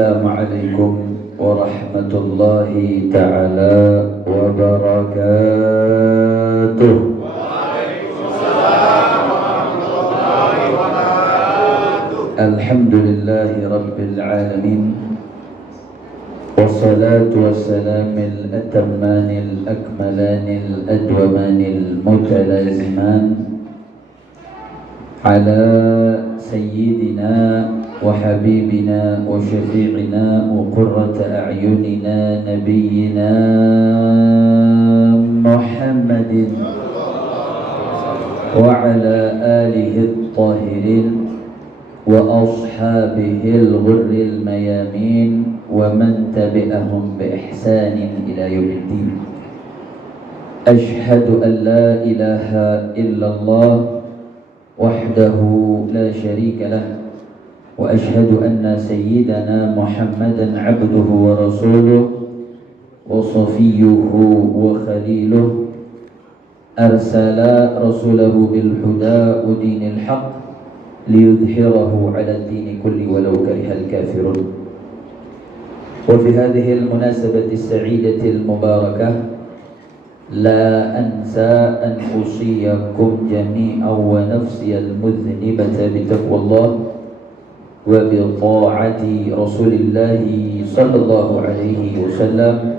Assalamualaikum warahmatullahi ta'ala wabarakatuh. Alhamdulillahi rabbil alamin. Wassalatu wassalamil atammanil akmalanil adwamanil mutalaziman ala sayyidina wa habibina wa syafi'ina wa qurrata a'yunina nabiyyina Muhammadin wa ala alihi at-tahirin wa ashabihil ghurril mayamin wa man tabi'ahum bi ihsanin ila yaumiddin. Ashhadu an la ilaha illallah wahdahu la syarika lah wa ashhadu anna sayyidana Muhammadan abduhu wa rasuluh wa safiyyuhu wa khaliluh arsala rasulahu bil huda wa dinil haqq liyudhhirahu 'ala ad-din kulli walau karihal kafirun. Wa fi hadhihi al-munasabati as-sa'idati al-mubarakah la ansa an usiyakum jami'an wa nafsi al-mudhnibata bi taqwallah wa bi ta'ati Rasulillah sallallahu alaihi wasallam.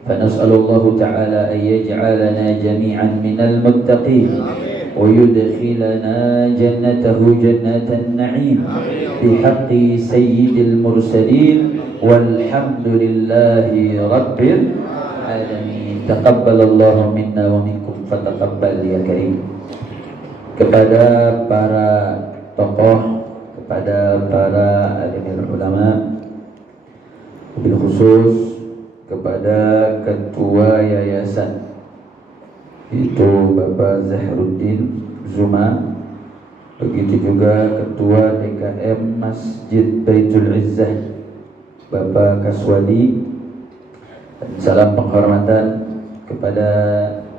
Fa nas'alullahu ta'ala an yaj'alana jami'an minal muttaqin wa yudkhilana jannatahu jannatal na'im bihaqqi sayyidil mursalin walhamdulillahi rabbil alamin. Taqabbalallahu minna wa minkum fataqabbal ya karim. Kepada para tokoh, kepada para alim ulama, wabil khusus kepada ketua yayasan itu Bapak Zahruddin Zuma, begitu juga ketua DKM Masjid Baitul Izzah Bapak Kaswadi, dan salam penghormatan kepada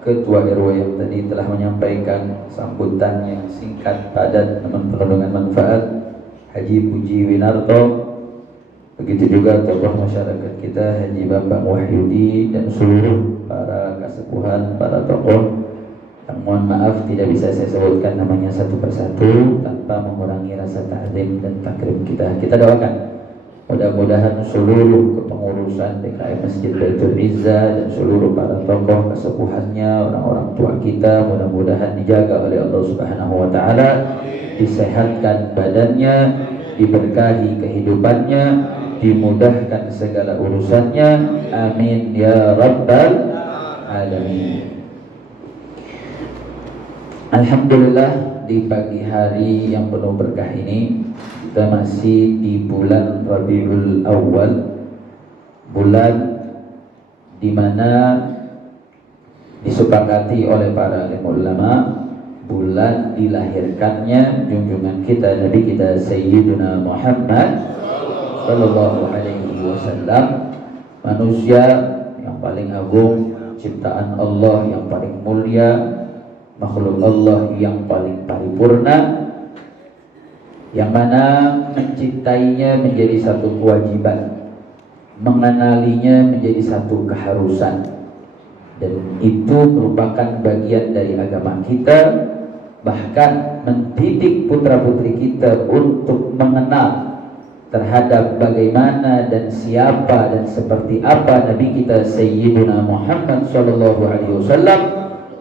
ketua RW yang tadi telah menyampaikan sambutan yang singkat, padat, namun penuh dengan manfaat, Haji Puji Winarto. Begitu juga tokoh masyarakat kita Haji Bambang Wahyudi dan seluruh para kasepuhan, para tokoh yang mohon maaf tidak bisa saya sebutkan namanya satu persatu tanpa mengurangi rasa ta'zim dan takrim kita. Kita doakan mudah-mudahan seluruh kepengurusan DKM Masjid Baitul Izzah dan seluruh para tokoh kesepuhannya, orang-orang tua kita, mudah-mudahan dijaga oleh Allah Subhanahu wa taala, disehatkan badannya, diberkahi kehidupannya, dimudahkan segala urusannya, amin ya rabbal alamin. Alhamdulillah, di pagi hari yang penuh berkah ini kita masih di bulan Rabiul Awal, bulan di mana disepakati oleh para alim ulama bulan dilahirkannya junjungan kita Nabi kita Sayyiduna Muhammad sallallahu alaihi wasallam, manusia yang paling agung, ciptaan Allah yang paling mulia, makhluk Allah yang paling paripurna, yang mana mencintainya menjadi satu kewajiban, mengenalinya menjadi satu keharusan, dan itu merupakan bagian dari agama kita. Bahkan mendidik putra-putri kita untuk mengenal terhadap bagaimana dan siapa dan seperti apa Nabi kita Sayyiduna Muhammad sallallahu alaihi wasallam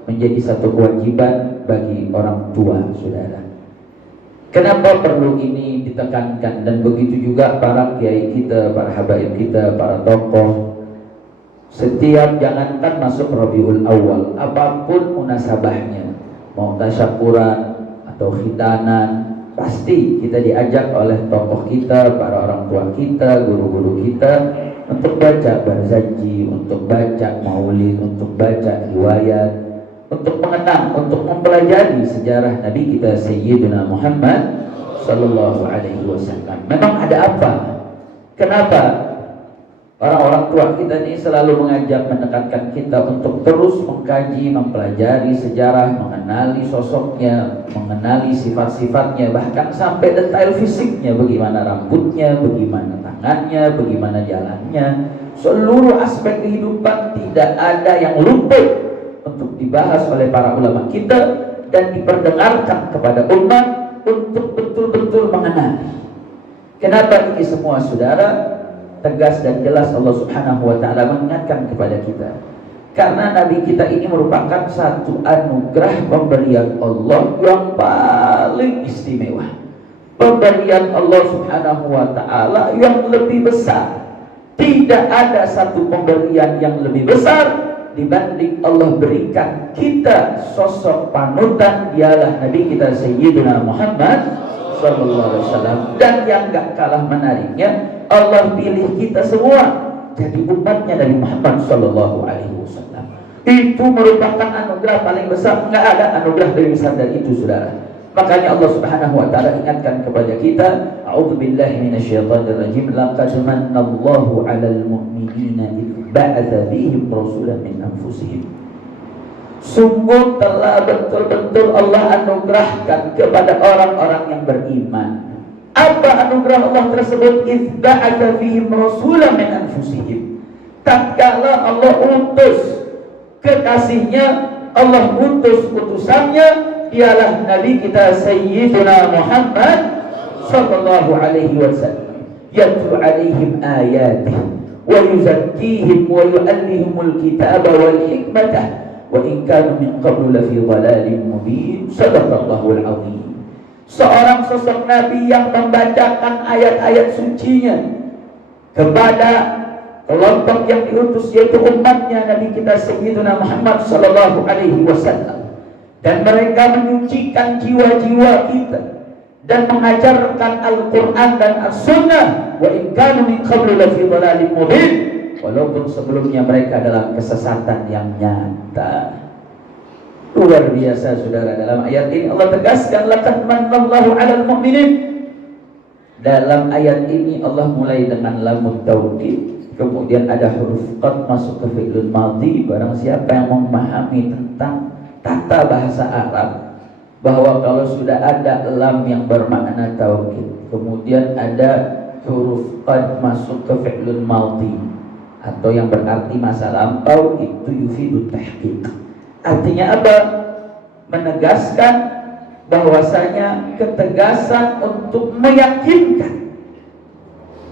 menjadi satu kewajiban bagi orang tua, saudara. Kenapa perlu ini ditekankan? Dan begitu juga para kiai kita, para habaib kita, para tokoh. Setiap jangankan masuk Rabiul Awal, apapun munasabahnya, mau tasyakuran atau khitanan, pasti kita diajak oleh tokoh kita, para orang tua kita, guru-guru kita untuk baca barzanji, untuk baca maulid, untuk baca riwayat, untuk mengenang, untuk mempelajari sejarah Nabi kita Sayyidina Muhammad sallallahu alaihi wasallam. Memang ada apa? Kenapa orang-orang tua kita ini selalu mengajak, mendekatkan kita untuk terus mengkaji, mempelajari sejarah, mengenali sosoknya, mengenali sifat-sifatnya, bahkan sampai detail fisiknya, bagaimana rambutnya, bagaimana tantangannya, bagaimana jalannya. Seluruh aspek kehidupan tidak ada yang luput untuk dibahas oleh para ulama kita dan diperdengarkan kepada umat untuk betul-betul mengenali. Kenapa ini semua, saudara? Tegas dan jelas Allah Subhanahu wa ta'ala mengingatkan kepada kita, karena Nabi kita ini merupakan satu anugerah pemberian Allah yang paling istimewa, pemberian Allah Subhanahu wa ta'ala yang lebih besar. Tidak ada satu pemberian yang lebih besar dibanding Allah berikan kita sosok panutan, dialah Nabi kita Sayyidina Muhammad sallallahu alaihi wasallam. Dan yang gak kalah menariknya, Allah pilih kita semua jadi umatnya Nabi Muhammad sallallahu alaihi wasallam. Itu merupakan anugerah paling besar, nggak ada anugerah lebih besar dari itu, saudara. Makanya Allah Subhanahu wa ta'ala ingatkan kepada kita, a'udzubillahi minasyaitonir rajim, laqad manallahu 'alal mu'minina idz ba'atsa fihim rasulan min anfusihim. Sungguh telah betul-betul Allah anugerahkan kepada orang-orang yang beriman. Apa anugerah Allah tersebut? Idz ba'atsa fihim rasulan min anfusihim. Tatkala Allah utus kekasihnya, Allah utus utusannya, dialah Nabi kita Sayyidina Muhammad sallallahu alaihi wasallam, yatlu alaihim ayatihi wa yuzakkihim wa yu'allimuhumul kitaba wal hikmata wa in kanu min qablu lafi dhalalin mubin. Shadaqallahul azim. Seorang sosok Nabi yang membacakan ayat-ayat sucinya kepada kelompok yang diutus, yaitu umatnya Nabi kita Sayyidina Muhammad sallallahu alaihi wasallam, dan mereka menyucikan jiwa-jiwa kita dan mengajarkan Al-Quran dan As-Sunnah. Wa in kanu min qablu lafi dhalalin mubin. Walaupun sebelumnya mereka dalam kesesatan yang nyata. Luar biasa, saudara. Dalam ayat ini Allah tegaskan, laqad manallahu 'alal mu'minin. Dalam ayat ini Allah mulai dengan lamut taukid, kemudian ada huruf qad masuk ke fi'lul madhi. Barang siapa yang memahami tentang tata bahasa Arab, bahwa kalau sudah ada lam yang bermakna taukid, kemudian ada huruf qad masuk ke fi'lul madhi atau yang berarti masa lampau, itu yufidu tahqiq. Artinya apa? Menegaskan bahwasanya ketegasan untuk meyakinkan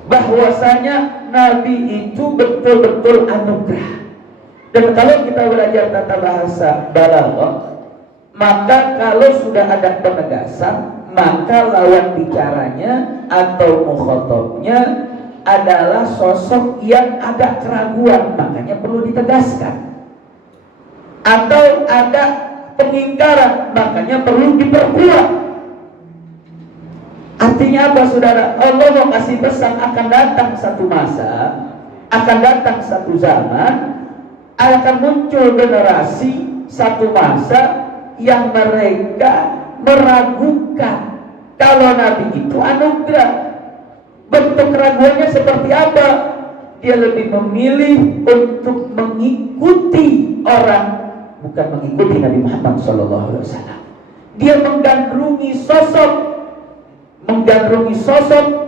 bahwasanya Nabi itu betul-betul anugerah. Dan kalau kita belajar tata bahasa balaghah, maka kalau sudah ada penegasan, maka lawan bicaranya atau mukhatabnya adalah sosok yang ada keraguan, makanya perlu ditegaskan. Atau ada pengingkaran, makanya perlu diperkuat. Artinya apa, saudara? Allah mau kasih pesan akan datang satu masa, akan datang satu zaman, akan muncul generasi satu masa yang mereka meragukan kalau Nabi itu anugerah. Bentuk keraguannya seperti apa? Dia lebih memilih untuk mengikuti orang, bukan mengikuti Nabi Muhammad SAW. Dia menggandrungi sosok,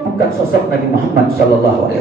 bukan sosok Nabi Muhammad SAW.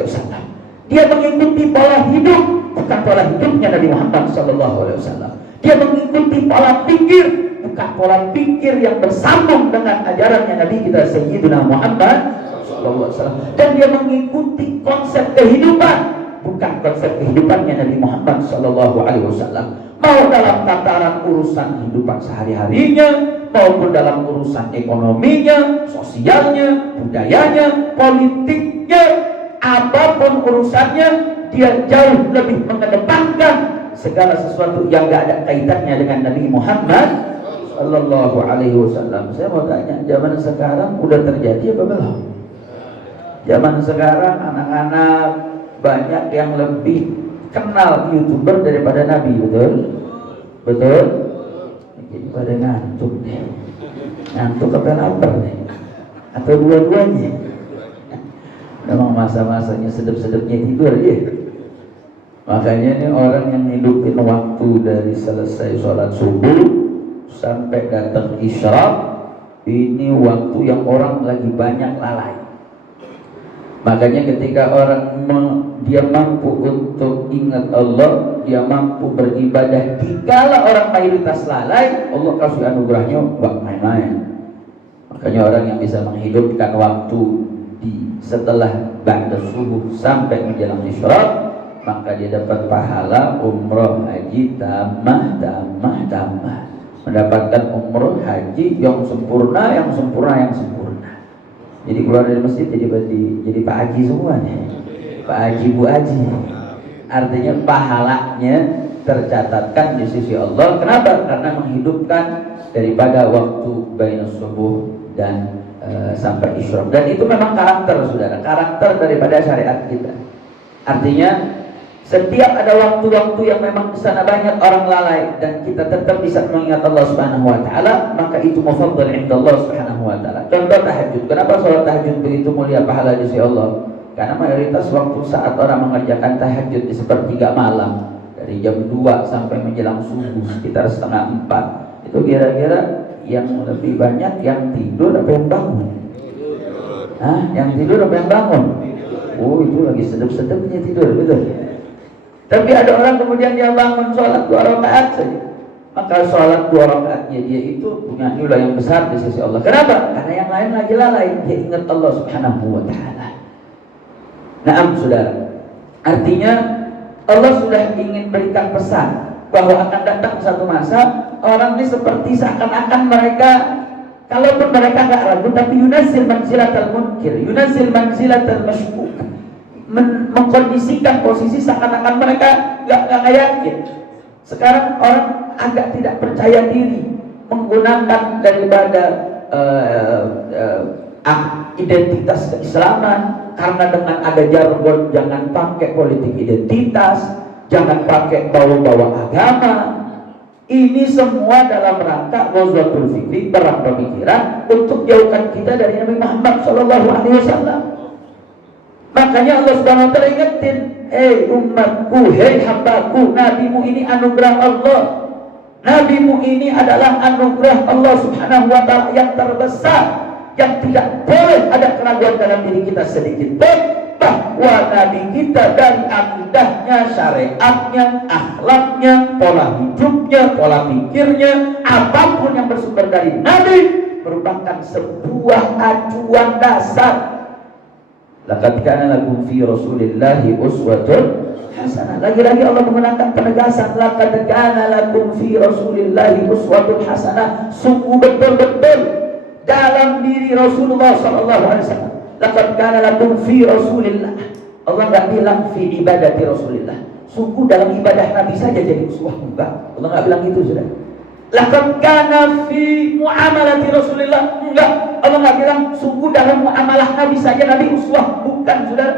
Dia mengikuti pola hidup, bukan pola hidupnya Nabi Muhammad SAW. Dia mengikuti pola pikir, bukan pola pikir yang bersambung dengan ajarannya Nabi kita Sayyidina Muhammad SAW. Dan dia mengikuti konsep kehidupan, bukan konsep kehidupannya Nabi Muhammad SAW. Mau dalam tataran urusan kehidupan sehari-harinya, maupun dalam urusan ekonominya, sosialnya, budayanya, politiknya, apapun urusannya, dia jauh lebih mengedepankan segala sesuatu yang gak ada kaitannya dengan Nabi Muhammad sallallahu alaihi wasallam. Saya mau tanya, zaman sekarang udah terjadi apa belum? Zaman sekarang anak-anak banyak yang lebih kenal YouTuber daripada Nabi, betul? Betul? Jadi pada ngantuk nih. Ngantuk apa lapar nih? Atau dua-duanya? Memang masa-masanya sedep-sedepnya tidur ya. Makanya ini orang yang hidupin waktu dari selesai sholat subuh sampai datang isya, ini waktu yang orang lagi banyak lalai. Makanya ketika orang dia mampu untuk ingat Allah, dia mampu beribadah, dikala orang mayoritas lalai, Allah kasih anugerahnya buat main-main. Makanya orang yang bisa menghidupkan waktu setelah ba'da subuh sampai menjelang isyraq, maka dia dapat pahala umroh haji tambah. Mendapatkan umroh haji yang sempurna. Jadi keluar dari masjid jadi Pak Haji semua nih. Pak Haji, Bu Haji. Artinya pahalanya tercatatkan di sisi Allah. Kenapa? Karena menghidupkan daripada waktu bainus subuh dan sampai isyraq. Dan itu memang karakter, saudara, karakter daripada syariat kita. Artinya setiap ada waktu-waktu yang memang di sana banyak orang lalai dan kita tetap bisa mengingat Allah Subhanahu wa taala, maka itu mufaddal inda Allah Subhanahu wa taala. Contoh tahajud. Kenapa salat tahajud begitu mulia pahala di sisi Allah? Karena mayoritas waktu saat orang mengerjakan tahajud di sepertiga malam, dari jam 2 sampai menjelang subuh sekitar setengah 4. Itu kira-kira yang lebih banyak yang tidur apa yang bangun? Yang tidur apa yang bangun? Oh, itu lagi sedep-sedepnya tidur, betul. Tapi ada orang kemudian dia bangun sholat 2 rakaat saja, maka sholat 2 rakaatnya dia itu punya nilai yang besar di sisi Allah. Kenapa? Karena yang lain lagi lalai, dia ingat Allah Subhanahu wa taala. Naam, saudara. Artinya Allah sudah ingin berikan pesan bahwa akan datang satu masa orang ini seperti seakan-akan mereka, kalaupun mereka nggak ragu, tapi yunazil manzilatal munkir, yunazil manzilatal mashkuk, mengkondisikan posisi seakan-akan mereka nggak yakin. Sekarang orang agak tidak percaya diri menggunakan daripada identitas keislaman, karena dengan ada jargon jangan pakai politik identitas, jangan pakai bawa-bawa agama. Ini semua dalam rangka ghazwatul fikri, perang pemikiran untuk jauhkan kita dari Nabi Muhammad SAW. Makanya Allah Subhanahu wa taala ingetin, umatku, hambaku, nabimu ini anugerah Allah. Nabimu ini adalah anugerah Allah Subhanahu wa taala yang terbesar, yang tidak boleh ada keraguan dalam diri kita sedikit pun bahwa nabi kita dari akidahnya, syariatnya, akhlaknya, pola hidupnya, pola pikirnya, apapun yang bersumber dari nabi merupakan sebuah acuan dasar. Laqad kana lakum fi Rasulillahi uswatun hasanah. Lagi-lagi Allah menggunakan penegasan, laqad kana lakum fi Rasulillahi uswatun hasanah. Sungguh betul-betul dalam diri Rasulullah sallallahu alaihi wasallam. Laqad kana lakum fi Rasulillah. Allah enggak bilang fi ibadati Rasulillah. Sungguh dalam ibadah Nabi saja jadi uswah, enggak. Allah enggak bilang itu, Saudara. Laqad kana fi muamalati Rasulillah, enggak. Allah enggak bilang sungguh dalam muamalah Nabi saja Nabi uswah, bukan, Saudara.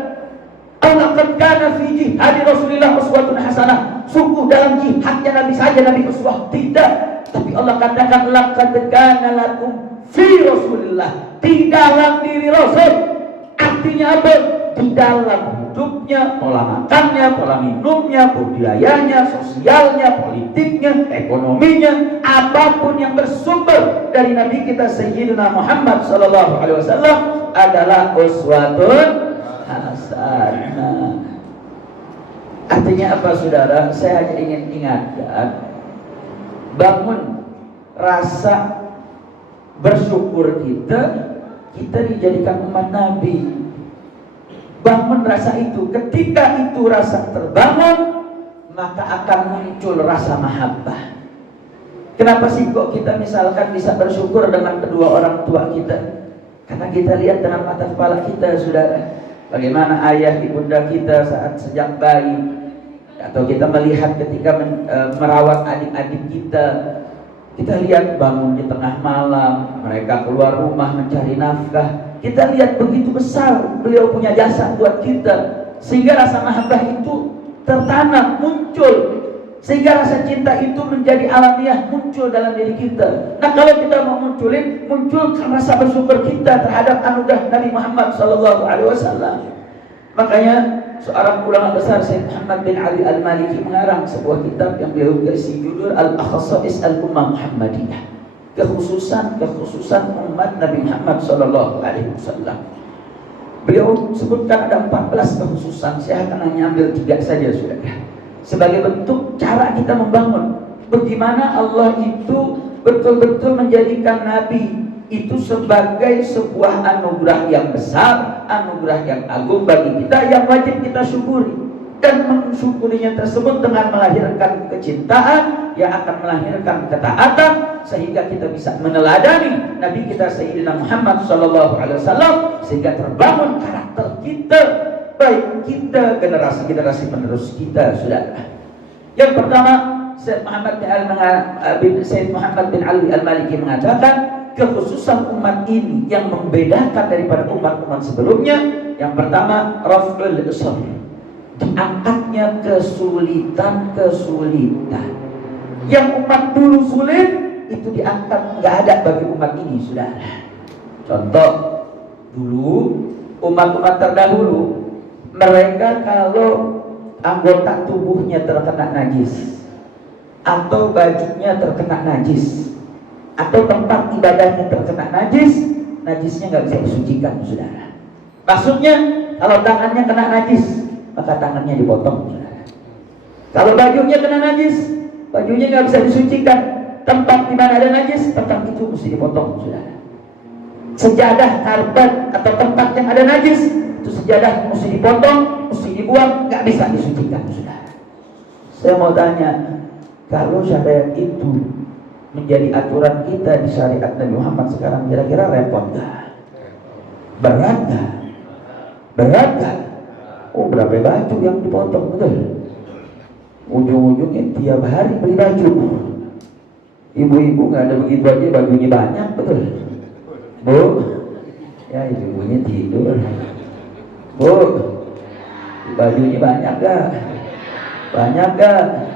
Laqad kana fi jihadi Rasulillah uswatun hasanah. Sungguh dalam jihadnya Nabi saja Nabi uswah, tidak. Tapi Allah katakan laqad kana lakum fi Rasulillah, di dalam diri Rasul. Artinya apa? Di dalam hidupnya, pola makannya, pola minumnya, budayanya, sosialnya, politiknya, ekonominya, apapun yang bersumber dari Nabi kita Sayyidina Muhammad sallallahu alaihi wasallam adalah uswatun hasanah. Artinya apa, saudara? Saya hanya ingin ingatkan, bangun rasa bersyukur kita dijadikan umat Nabi. Bangun rasa itu. Ketika itu rasa terbangun, maka akan muncul rasa mahabbah. Kenapa sih kok kita misalkan bisa bersyukur dengan kedua orang tua kita? Karena kita lihat dengan mata kepala kita, saudara, bagaimana ayah ibunda kita saat sejak bayi, atau kita melihat ketika merawat adik-adik kita. Kita lihat bangun di tengah malam, mereka keluar rumah mencari nafkah. Kita lihat begitu besar beliau punya jasa buat kita, sehingga rasa mahabbah itu tertanam, muncul, sehingga rasa cinta itu menjadi alamiah, muncul dalam diri kita. Nah, kalau kita mau munculkan rasa bersyukur kita terhadap anugerah Nabi Muhammad SAW. Makanya seorang ulama besar Syekh Muhammad bin Ali Al-Maliki mengarang sebuah kitab yang beliau berisi judul Al-Akhsa'is Al-Ummah Muhammadiyah, kekhususan umat Nabi Muhammad sallallahu alaihi wasallam. Beliau sebutkan ada 14 kekhususan, saya akan hanya ambil 3 saja sudah. Sebagai bentuk cara kita membangun bagaimana Allah itu betul-betul menjadikan Nabi itu sebagai sebuah anugerah yang besar, anugerah yang agung bagi kita yang wajib kita syukuri. Dan mensyukurinya tersebut dengan melahirkan kecintaan yang akan melahirkan ketaatan, sehingga kita bisa meneladani Nabi kita Sayyidina Muhammad SAW, sehingga terbangun karakter kita, baik kita generasi-generasi penerus kita. Saudara, yang pertama, Syekh Muhammad bin Ali Al-Maliki mengatakan kekhususan umat ini yang membedakan daripada umat-umat sebelumnya. Yang pertama, raf'ul isr, diangkatnya kesulitan-kesulitan yang umat dulu sulit itu diangkat, nggak ada bagi umat ini, saudara. Contoh, dulu umat-umat terdahulu, mereka kalau anggota tubuhnya terkena najis, atau bajunya terkena najis, atau tempat ibadahnya terkena najis, najisnya nggak bisa disucikan, saudara. Maksudnya, kalau tangannya kena najis, maka tangannya dipotong, saudara. Kalau bajunya kena najis, bajunya nggak bisa disucikan. Tempat di mana ada najis, tempat itu mesti dipotong, saudara. Sejadah, karpet, atau tempat yang ada najis, itu sejadah mesti dipotong, mesti dibuang, nggak bisa disucikan, saudara. Saya mau tanya, kalau syariat itu menjadi aturan kita di syariat Nabi Muhammad sekarang, kira-kira repot gak? Berat gak? Berat gak? Oh, berapa baju yang dipotong, betul? Ujung-ujungnya tiap hari beli baju. Ibu-ibu nggak ada begitu aja, bajunya banyak, betul? Bu, ya ibu-ibunya tidur. Bu, bajunya banyak gak? Banyak gak?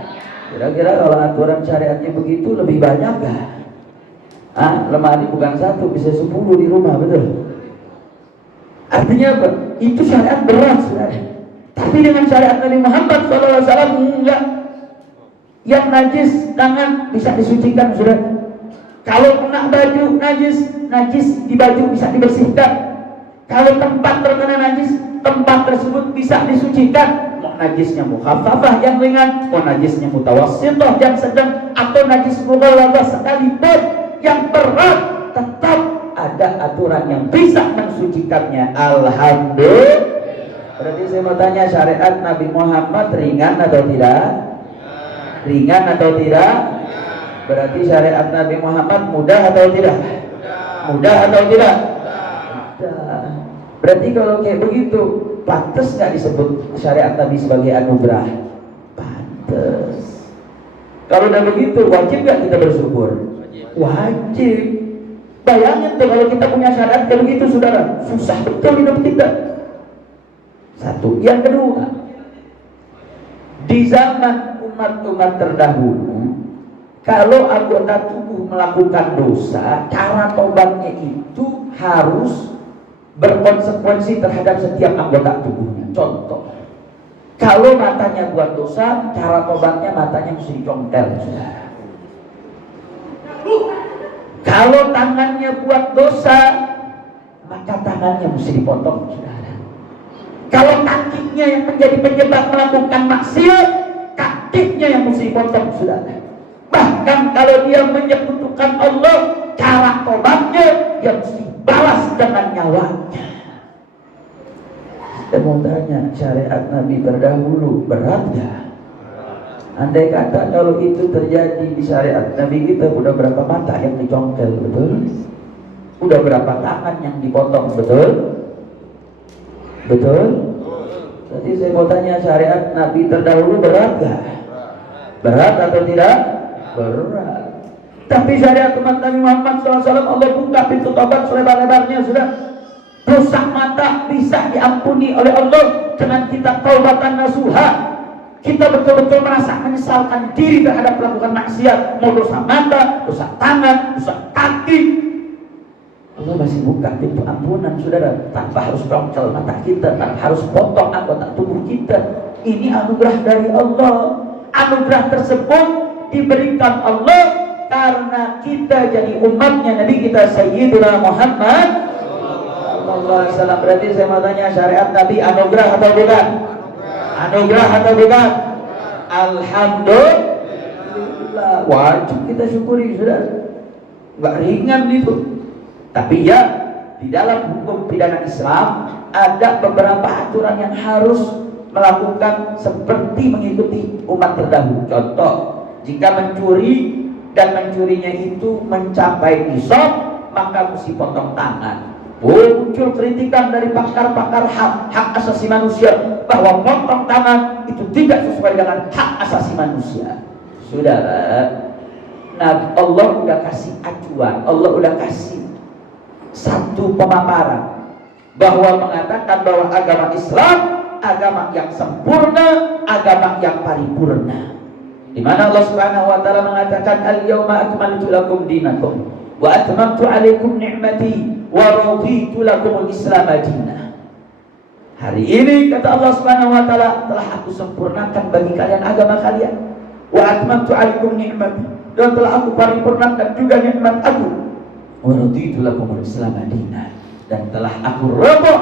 Kira-kira kalau aturan syariatnya begitu, lebih banyak gak? Lemari bukan 1, bisa 10 di rumah, betul? Artinya apa? Itu syariat berat, saudara. Tapi dengan syariat Nabi Muhammad SAW enggak. Yang najis tangan bisa disucikan, saudara. Kalau kena baju najis, najis di baju bisa dibersihkan. Kalau tempat terkena najis, tempat tersebut bisa disucikan. Mau najisnya mukhaffafah yang ringan, mau najisnya mutawassithah yang sedang, atau najis mughalladhah sekalipun yang berat, tetap ada aturan yang bisa mensucikannya. Alhamdulillah. Berarti saya mau tanya, syariat Nabi Muhammad ringan atau tidak? Ringan atau tidak? Berarti syariat Nabi Muhammad mudah atau tidak? Mudah atau tidak? Mudah. Berarti kalau kayak begitu, pantas nggak disebut syariat Nabi sebagai anugerah? Pantas. Kalau udah begitu, wajib nggak kita bersyukur? Wajib. Bayangin tuh kalau kita punya syariat kayak begitu, saudara, susah betul hidup kita. Satu. Yang kedua, di zaman umat-umat terdahulu, kalau anggota tubuh melakukan dosa, cara tobatnya itu harus berkonsekuensi terhadap setiap anggota tubuhnya. Contoh, kalau matanya buat dosa, cara tobatnya matanya mesti dicontel, saudara. Kalau tangannya buat dosa, maka tangannya mesti dipotong, saudara. Kalau kakinya yang menjadi penyebab melakukan maksiat, kakinya yang mesti dipotong, saudara. Bahkan kalau dia menyekutukan Allah, cara tobatnya dia mesti balas dengan nyawanya. Saya mau tanya, syariat Nabi terdahulu berat gak? Andai kata kalau itu terjadi di syariat Nabi kita, udah berapa mata yang dicongkel, betul? Udah berapa tangan yang dipotong, betul? Betul? Jadi saya mau tanya, syariat Nabi terdahulu berat gak? Berat atau tidak? Berat. Tapi syariat umat Nabi Muhammad SAW, Allah buka pintu tobat selebar-lebarnya, sudah. Dosa mata bisa diampuni oleh Allah dengan kita taubatan nasuha. Kita betul-betul merasa menyesalkan diri terhadap melakukan maksiat, mau dosa mata, dosa tangan, dosa kaki. Allah masih buka pintu ampunan, saudara, tanpa harus congkel mata kita, tanpa harus potong anggota tubuh kita. Ini anugerah dari Allah. Anugerah tersebut diberikan Allah karena kita jadi umatnya Nabi kita Sayyidina Muhammad Sallallahu Alaihi Wasallam. Berarti saya mau tanya, syariat Nabi anugerah atau bukan? Anugerah atau bukan? Alhamdulillah, wajib kita syukuri, saudara. Nggak ringan itu. Tapi ya, di dalam hukum pidana Islam ada beberapa aturan yang harus melakukan seperti mengikuti umat terdahulu. Contoh, jika mencuri dan mencurinya itu mencapai nisab, maka mesti potong tangan. Muncul kritikan dari pakar-pakar hak asasi manusia bahwa potong tangan itu tidak sesuai dengan hak asasi manusia. Saudara, nah, Allah udah kasih acuan, Allah udah kasih satu pemaparan bahwa mengatakan bahwa agama Islam agama yang sempurna, agama yang paripurna. Di mana Allah Subhanahu wa taala mengatakan al-yauma akmaltu lakum dinakum wa atmamtu 'alaikum ni'mati wa raditu lakumul Islam madinah. Hari ini kata Allah Subhanahu wa taala, telah aku sempurnakan bagi kalian agama kalian. Wa atmamtu 'alaikum ni'mati, dan telah aku paripurnakan juga nikmat aku. Wa raditu lakumul Islam madinah, dan telah aku ridha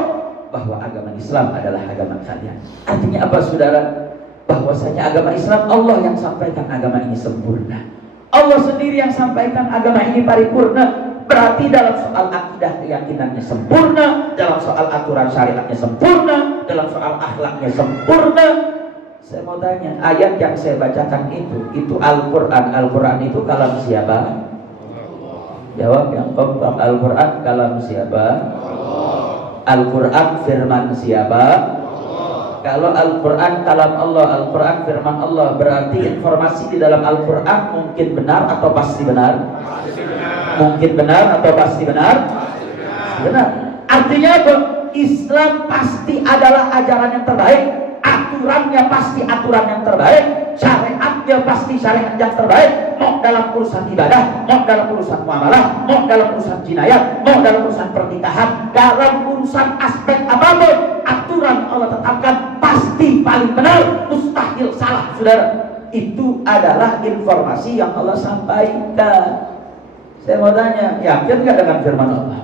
bahwa agama Islam adalah agama kalian. Artinya apa, saudara? Bahwasanya agama Islam Allah yang sampaikan agama ini sempurna. Allah sendiri yang sampaikan agama ini paripurna. Berarti dalam soal akidah keyakinannya sempurna, dalam soal aturan syariatnya sempurna, dalam soal akhlaknya sempurna. Saya mau tanya, ayat yang saya bacakan itu Al-Quran. Al-Quran itu kalam siapa? Jawab yang kompak. Al-Quran kalam siapa? Al-Quran firman siapa? Kalau Al-Quran kalam Allah, Al-Quran firman Allah, berarti informasi di dalam Al-Quran mungkin benar atau pasti benar? Mungkin benar atau pasti benar? Benar. Artinya apa? Islam pasti adalah ajaran yang terbaik, aturannya pasti aturan yang terbaik, syariatnya pasti syariat yang terbaik. Mau dalam urusan ibadah, mau dalam urusan muamalah, mau dalam urusan jinayah, mau dalam urusan pernikahan, dalam urusan aspek apapun, aturan Allah tetapkan pasti paling benar, mustahil salah, saudara. Itu adalah informasi yang Allah sampaikan. Saya mau tanya, yakin nggak dengan firman Allah?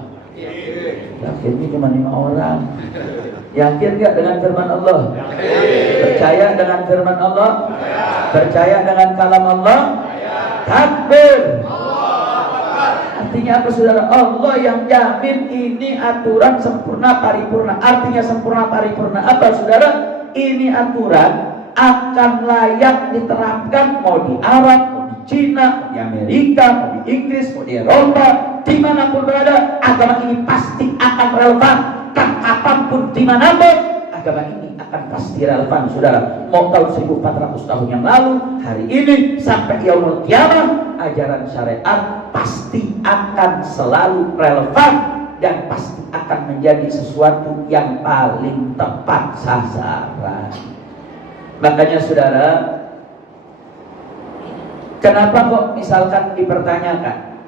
Yakinnya cuma 5 orang. Yakin nggak dengan firman Allah? Percaya dengan firman Allah? Percaya dengan kalam Allah? Takbir. Artinya apa, saudara? Allah yang jamin ini aturan sempurna paripurna. Artinya sempurna paripurna apa, saudara? Ini aturan akan layak diterapkan mau di Arab, mau di Cina, mau di Amerika, mau di Inggris, mau di Eropa, dimanapun berada, agama ini pasti akan relevan. Dan kapanpun, dimanapun, agama ini akan pasti relevan, saudara. Mau tahun 1400 tahun yang lalu, hari ini, sampai yaumul qiyamah, ajaran syariat pasti akan selalu relevan dan pasti akan menjadi sesuatu yang paling tepat sasaran. Makanya, saudara, kenapa kok misalkan dipertanyakan?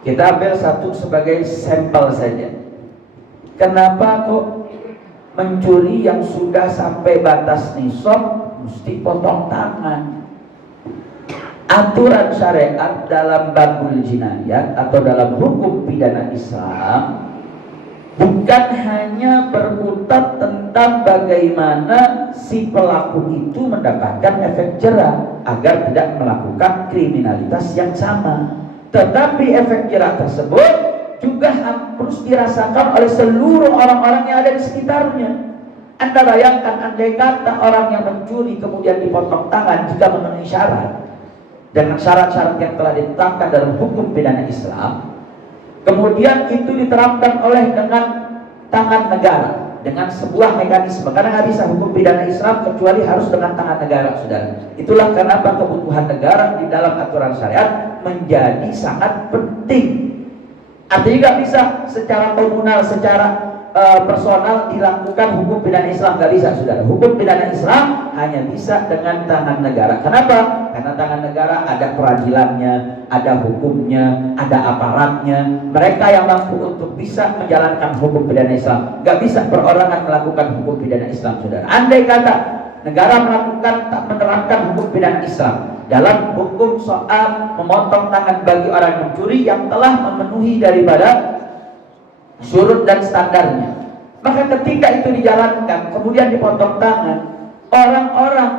Kita ambil satu sebagai sampel saja. Kenapa kok mencuri yang sudah sampai batas nisab mesti potong tangan? Aturan syariat dalam babul jinayat atau dalam hukum pidana Islam bukan hanya berkutat tentang bagaimana si pelaku itu mendapatkan efek jerah agar tidak melakukan kriminalitas yang sama, tetapi efek jerah tersebut juga harus dirasakan oleh seluruh orang-orang yang ada di sekitarnya. Anda bayangkan, andai kata orang yang mencuri kemudian dipotong tangan jika memenuhi syarat dengan syarat-syarat yang telah ditetapkan dalam hukum pidana Islam, kemudian itu diterapkan oleh dengan tangan negara, dengan sebuah mekanisme, karena nggak bisa hukum pidana Islam kecuali harus dengan tangan negara, saudara. Itulah kenapa kebutuhan negara di dalam aturan syariat menjadi sangat penting. Artinya nggak bisa secara komunal, secara personal dilakukan hukum pidana Islam, nggak bisa, saudara. Hukum pidana Islam hanya bisa dengan tangan negara. Kenapa? Karena tangan negara ada peradilannya, ada hukumnya, ada aparatnya. Mereka yang mampu untuk bisa menjalankan hukum pidana Islam. Nggak bisa perorangan melakukan hukum pidana Islam, saudara. Andai kata negara menerapkan hukum pidana Islam dalam hukum soal memotong tangan bagi orang yang mencuri yang telah memenuhi daripada surut dan standarnya. Maka ketika itu dijalankan, kemudian dipotong tangan, orang-orang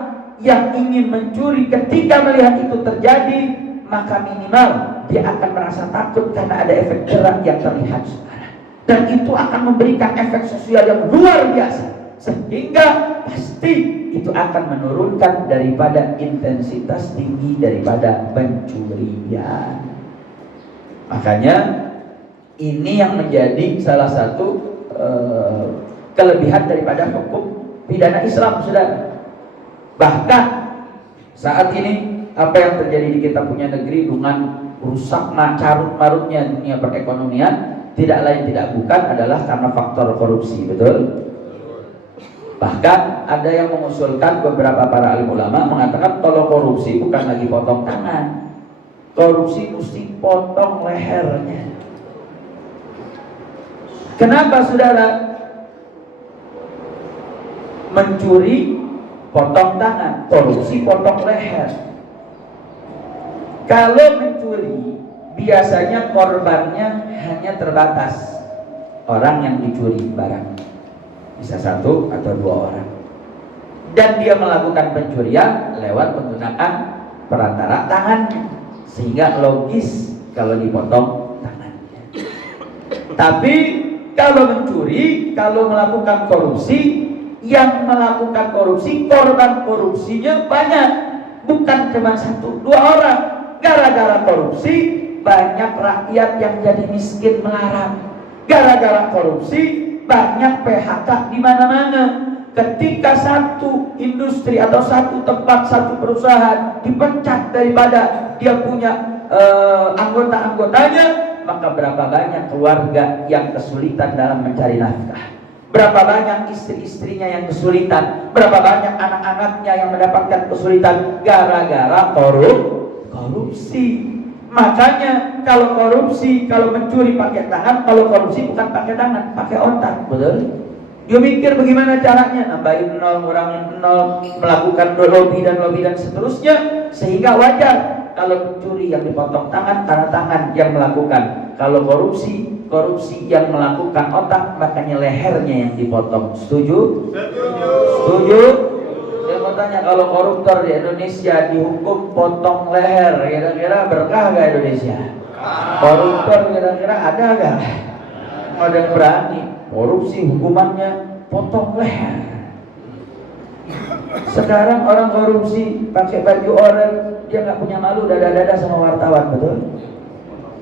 yang ingin mencuri ketika melihat itu terjadi, maka minimal dia akan merasa takut karena ada efek jerak yang terlihat sekarang. Dan itu akan memberikan efek sosial yang luar biasa, sehingga pasti itu akan menurunkan daripada intensitas tinggi daripada pencurian. Makanya ini yang menjadi salah satu kelebihan daripada hukum pidana Islam, saudara. Bahkan saat ini apa yang terjadi di kita punya negeri dengan rusak carut marutnya dunia perekonomian, tidak lain tidak bukan adalah karena faktor korupsi, betul? Bahkan ada yang mengusulkan, beberapa para alim ulama mengatakan kalau korupsi bukan lagi potong tangan, korupsi mesti potong lehernya. Kenapa, saudara? Mencuri potong tangan, korupsi potong leher. Kalau mencuri biasanya korbannya hanya terbatas orang yang dicuri barang, bisa 1 atau 2 orang, dan dia melakukan pencurian lewat menggunakan perantara tangannya, sehingga logis kalau dipotong tangannya. Tapi kalau mencuri, kalau melakukan korupsi, yang melakukan korupsi, korban korupsinya banyak, bukan cuma 1-2 orang. Gara-gara korupsi banyak rakyat yang jadi miskin melarat. Gara-gara korupsi banyak PHK di mana-mana. Ketika satu industri atau satu tempat, satu perusahaan dipecat daripada dia punya anggota-anggotanya, maka berapa banyak keluarga yang kesulitan dalam mencari nafkah, berapa banyak istri-istrinya yang kesulitan, berapa banyak anak-anaknya yang mendapatkan kesulitan gara-gara korupsi. Makanya kalau korupsi, kalau mencuri pakai tangan, kalau korupsi bukan pakai tangan, pakai otak, betul? Dia mikir bagaimana caranya, nambahin 0, ngurangin 0, melakukan lobby dan seterusnya, sehingga wajar kalau mencuri yang dipotong tangan karena tangan yang melakukan. Kalau korupsi yang melakukan otak, makanya lehernya yang dipotong. Setuju? Setuju? Saya mau tanya, kalau koruptor di Indonesia dihukum potong leher, kira-kira berkah gak Indonesia? Koruptor kira-kira ada gak? Ada yang berani? Korupsi hukumannya potong leher. Sekarang orang korupsi pakai baju oranye, dia nggak punya malu dada-dada sama wartawan, betul?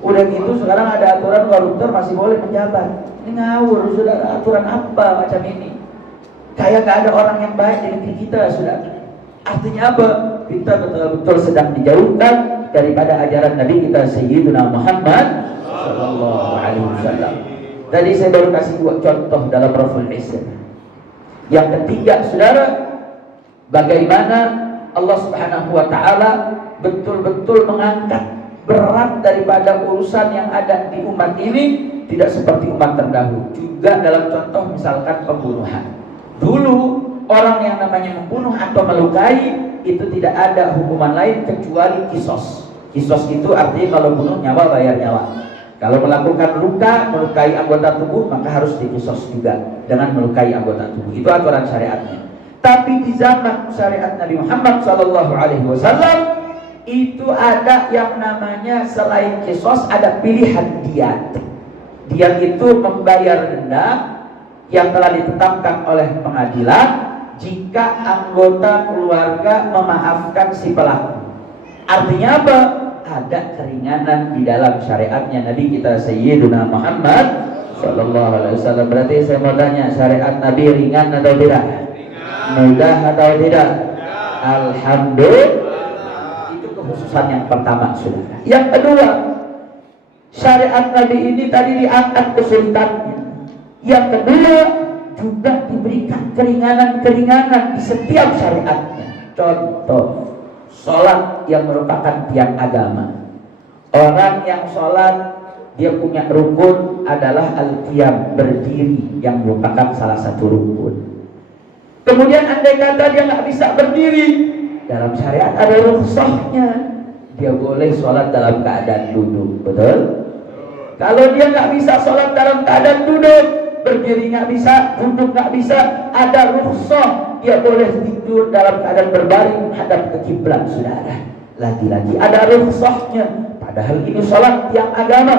Udah gitu sekarang ada aturan koruptor masih boleh menjabat. Ini ngawur, saudara. Aturan apa macam ini? Kayak nggak ada orang yang baik di negeri kita, saudara. Artinya apa? Kita betul-betul sedang dijauhkan daripada ajaran Nabi kita Sayyiduna Muhammad Sallallahu Alaihi Wasallam. Tadi saya baru kasih 2 contoh dalam Raful Isra. Yang ketiga, saudara, bagaimana Allah Subhanahu wa Ta'ala betul-betul mengangkat berat daripada urusan yang ada di umat ini, tidak seperti umat terdahulu. Juga dalam contoh misalkan pembunuhan. Dulu orang yang namanya membunuh atau melukai itu tidak ada hukuman lain kecuali kisos. Kisos itu artinya kalau bunuh nyawa bayar nyawa. Kalau melakukan luka, melukai anggota tubuh, maka harus dikisos juga dengan melukai anggota tubuh. Itu aturan syariatnya. Tapi di zaman syariat Nabi Muhammad SAW itu ada yang namanya selain kisos ada pilihan diat. Diat itu membayar denda yang telah ditetapkan oleh pengadilan jika anggota keluarga memaafkan si pelaku. Artinya apa? Ada keringanan di dalam syariatnya Nabi kita Sayyiduna Muhammad Sallallahu Alaihi Wasallam. Berarti saya mau tanya, syariat Nabi ringan atau tidak? Mudah atau tidak? Alhamdulillah. Itu kekhususan yang pertama, saudara. Yang kedua, syariat Nabi ini tadi diangkat kesulitannya. Yang kedua, juga diberikan keringanan-keringanan di setiap syariatnya. Contoh, sholat yang merupakan tiang agama. Orang yang sholat, dia punya rukun adalah al-qiyam, berdiri, yang merupakan salah satu rukun. Kemudian andai kata dia nggak bisa berdiri, dalam syariat ada rukhsahnya, dia boleh sholat dalam keadaan duduk, betul? Kalau dia nggak bisa sholat dalam keadaan duduk, berdiri nggak bisa, duduk nggak bisa, ada rukhsah dia boleh tidur dalam keadaan berbaring menghadap ke kiblat, saudara. Lagi-lagi ada rukhsahnya. Padahal ini sholat yang agama,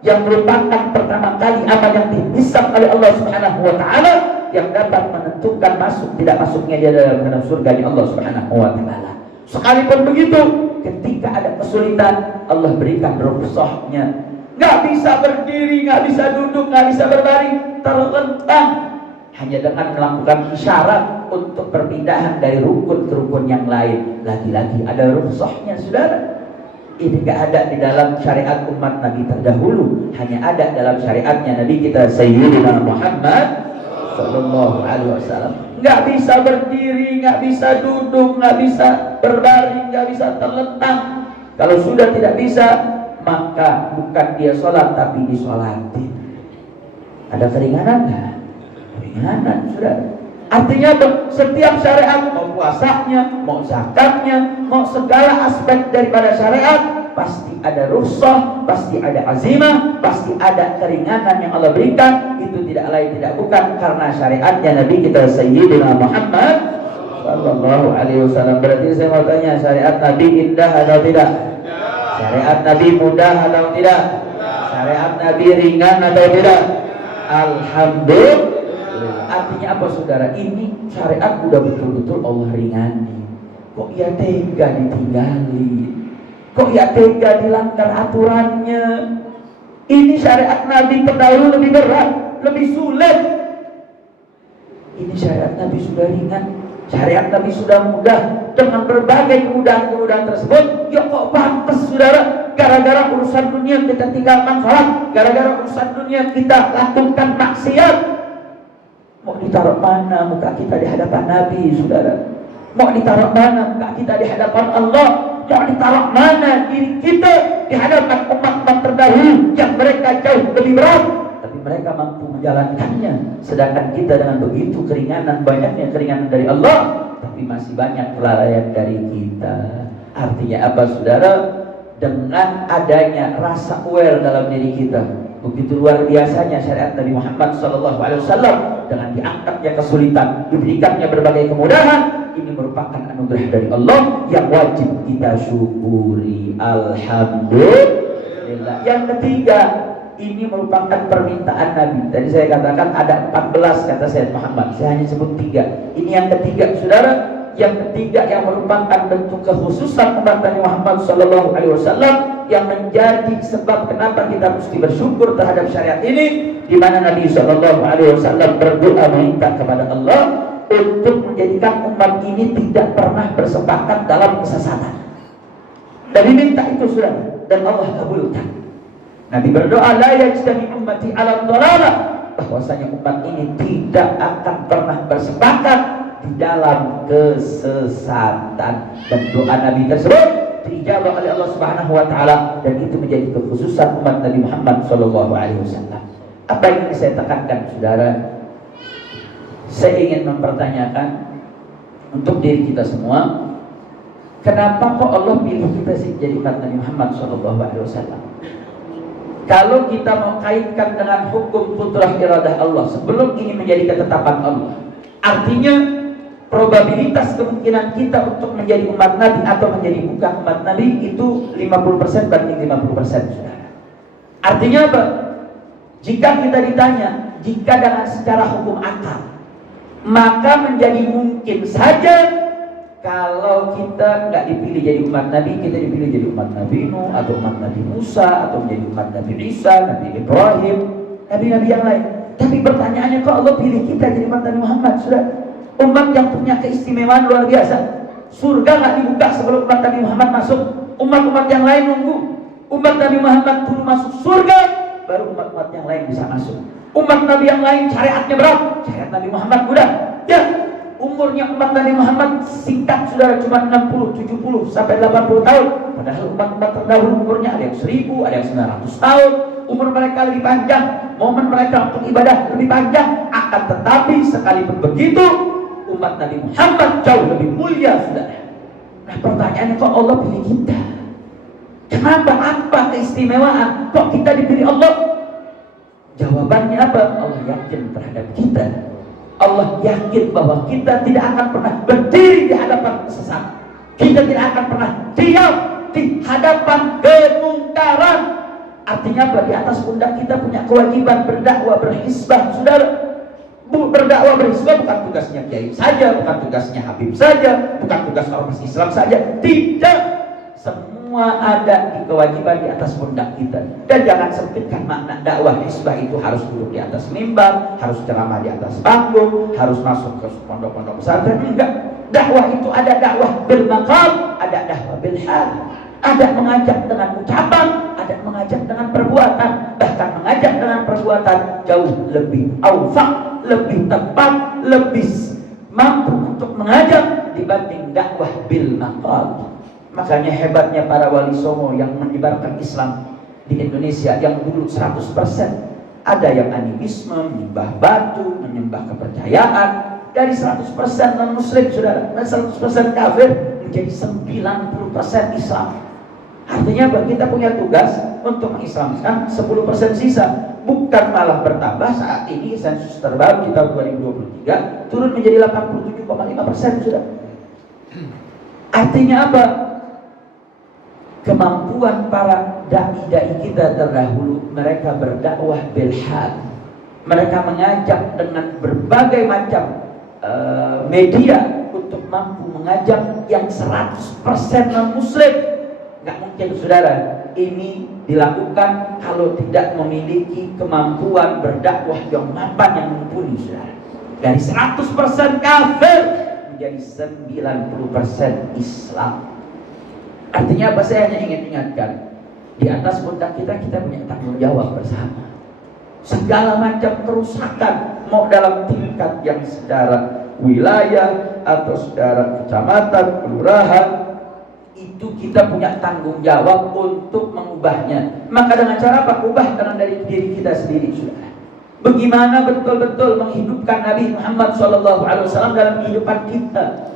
yang merupakan pertama kali amal yang dihisab oleh Allah Subhanahu wa taala, yang dapat menentukan masuk tidak masuknya dia dalam surga di Allah Subhanahu wa taala. Sekalipun begitu, ketika ada kesulitan, Allah berikan rukhsahnya. Nggak bisa berdiri, nggak bisa duduk, nggak bisa berbaring, terlentang hanya dengan melakukan isyarat untuk perpindahan dari rukun ke rukun yang lain. Lagi-lagi ada rukhsahnya, saudara. Ini nggak ada di dalam syariat umat Nabi terdahulu, hanya ada dalam syariatnya Nabi kita Sayyidina Muhammad Sallallahu Alaihi Wasallam. Nggak bisa berdiri, nggak bisa duduk, nggak bisa berbaring, nggak bisa terlentang. Kalau sudah tidak bisa, maka bukan dia sholat tapi disolatin. Ada keringanan nggak? Keringanan, sudah. Artinya setiap syariat, mau puasanya, mau zakatnya, mau segala aspek daripada syariat, pasti ada rukhsah, pasti ada azimah, pasti ada keringanan yang Allah berikan. Itu tidak lain tidak bukan karena syariatnya Nabi kita Sayyidina Muhammad Sallallahu Alaihi Wasallam. Berarti saya mau tanya, syariat Nabi indah atau tidak? Syariat Nabi mudah atau tidak? Syariat Nabi ringan atau tidak? Alhamdulillah. Artinya apa, saudara? Ini syariat udah betul-betul Allah ringani. Kok ya tega ditinggali? Kok ya tega dilanggar aturannya? Ini syariat Nabi terdahulu lebih berat, lebih sulit. Ini syariat Nabi sudah ringan, syariat Nabi sudah mudah. Dengan berbagai kemudahan-kemudahan tersebut, ya kok pantas, saudara? Gara-gara urusan dunia kita tinggalkan sholat, gara-gara urusan dunia kita lakukan maksiat. Mau ditaruh mana muka kita di hadapan Nabi, saudara? Mau ditaruh mana muka kita di hadapan Allah? Mau ditaruh mana diri kita di hadapan umat-umat terdahulu yang mereka jauh lebih berat, tapi mereka mampu menjalankannya. Sedangkan kita dengan begitu keringanan, banyaknya keringanan dari Allah, tapi masih banyak kelalaian dari kita. Artinya apa, saudara? Dengan adanya rasa aware dalam diri kita, begitu luar biasanya syariat Nabi Muhammad SAW, dengan diangkatnya kesulitan, diberikannya berbagai kemudahan. Ini merupakan anugerah dari Allah yang wajib kita syukuri. Alhamdulillah. Yang ketiga, ini merupakan permintaan Nabi. Tadi saya katakan ada 14 kata Sayyid Muhammad, saya hanya sebut 3. Ini yang ketiga, saudara. Yang ketiga yang merupakan bentuk kekhususan umat Nabi Muhammad SAW, yang menjadi sebab kenapa kita mesti bersyukur terhadap syariat ini, di mana Nabi SAW berdoa meminta kepada Allah untuk menjadikan umat ini tidak pernah bersepakat dalam kesesatan. Dan diminta itu, saudara, dan Allah kabulkan. Nabi berdoa, la yajtami ummati ala dhalalah, bahwasanya umat ini tidak akan pernah bersepakat di dalam kesesatan. Dan doa Nabi tersebut dijawab oleh Allah Subhanahu wa taala, dan itu menjadi kekhususan umat Nabi Muhammad sallallahu alaihi wasallam. Apa yang ingin saya tekankan, saudara? Saya ingin mempertanyakan untuk diri kita semua, kenapa kok Allah pilih kita sih jadi umat Nabi Muhammad sallallahu alaihi wasallam? Kalau kita mau kaitkan dengan hukum fitrah iradah Allah sebelum ini menjadi ketetapan Allah, artinya probabilitas kemungkinan kita untuk menjadi umat Nabi atau menjadi bukan umat Nabi itu 50% banding 50%, saudara. Artinya apa? Jika kita ditanya, jika dengan secara hukum akal, maka menjadi mungkin saja kalau kita nggak dipilih jadi umat Nabi, kita dipilih jadi umat Nabi Nuh atau umat Nabi Musa atau menjadi umat Nabi Isa, Nabi Ibrahim, nabi-nabi yang lain. Tapi pertanyaannya, kok Allah pilih kita jadi umat Nabi Muhammad, saudara? Umat yang punya keistimewaan luar biasa. Surga nggak dibuka sebelum umat Nabi Muhammad masuk. Umat-umat yang lain nunggu. Umat Nabi Muhammad dulu masuk surga, baru umat-umat yang lain bisa masuk. Umat Nabi yang lain syariatnya berat, syariat Nabi Muhammad mudah. Ya, umurnya umat Nabi Muhammad singkat, saudara, cuma 60, 70 sampai 80 tahun. Padahal umat-umat terdahulu umurnya ada yang 1000, ada yang 900 tahun. Umur mereka lebih panjang, momen mereka untuk ibadah lebih panjang. Akan tetapi sekalipun begitu, umat Nabi Muhammad jauh lebih mulia, saudara. Nah, pertanyaannya, kok Allah pilih kita? Kenapa? Apa keistimewaan? Kok kita dipilih Allah? Jawabannya apa? Allah yakin terhadap kita. Allah yakin bahwa kita tidak akan pernah berdiri di hadapan sesat. Kita tidak akan pernah diam di hadapan kemungkaran. Artinya apa? Di atas pundak kita punya kewajiban berdakwah, berhisbah, saudara. Berdakwah, berhisbah bukan tugasnya kiai saja, bukan tugasnya Habib saja, bukan tugas ormas Islam saja. Tidak. Semua ada di kewajiban di atas pundak kita. Dan jangan sempitkan makna dakwah. Hisbah itu harus duduk di atas mimbar, harus ceramah di atas panggung, harus masuk ke pondok-pondok pesantren. Enggak. Dakwah itu ada dakwah bil maqal, ada dakwah bil hal. Ada mengajak dengan ucapan, ada mengajak dengan perbuatan. Bahkan mengajak dengan perbuatan jauh lebih awfaq, lebih tepat, lebih mampu untuk mengajak dibanding dakwah bil maqal. Makanya hebatnya para wali songo yang menyebarkan Islam di Indonesia yang dulu 100% ada yang animisme, menyembah batu, menyembah kepercayaan. Dari 100% non muslim saudara, dan 100% kafir menjadi 90% Islam. Artinya apa? Kita punya tugas untuk mengislamkan 10% sisa. Bukan malah bertambah. Saat ini sensus terbaru di tahun 2023 turun menjadi 87,5% sudah. Artinya apa? Kemampuan para dai-dai kita terdahulu, mereka berdakwah bil hal. Mereka mengajak dengan berbagai macam media untuk mampu mengajak yang 100% non muslim. Nggak mungkin saudara ini dilakukan kalau tidak memiliki kemampuan berdakwah yang mapan, yang mumpuni saudara. Dari 100% kafir menjadi 90% Islam. Artinya apa? Saya hanya ingin ingatkan, di atas pundak kita punya tanggung jawab bersama. Segala macam kerusakan, mau dalam tingkat yang secara wilayah atau secara kecamatan, kelurahan, itu kita punya tanggung jawab untuk mengubahnya. Maka dengan cara apa? Ubah karena dari diri kita sendiri sudah. Bagaimana betul-betul menghidupkan Nabi Muhammad SAW dalam kehidupan kita.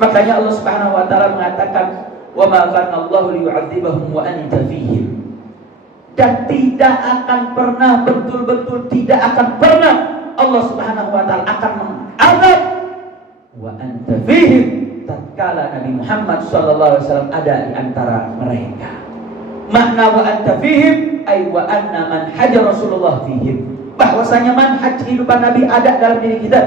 Makanya Allah Subhanahu Wa Taala mengatakan, wa ma kana Allahu liyu'adzibahum wa anta fihim. Dan tidak akan pernah, betul-betul tidak akan pernah Allah Subhanahu wa taala akan mengazab wa anta fihim, tatkala Nabi Muhammad sallallahu alaihi wasallam ada di antara mereka. Makna wa anta fihim ay wa anna manhaj Rasulullah fihim. Bahwasanya manhaj kehidupan Nabi ada dalam diri kita.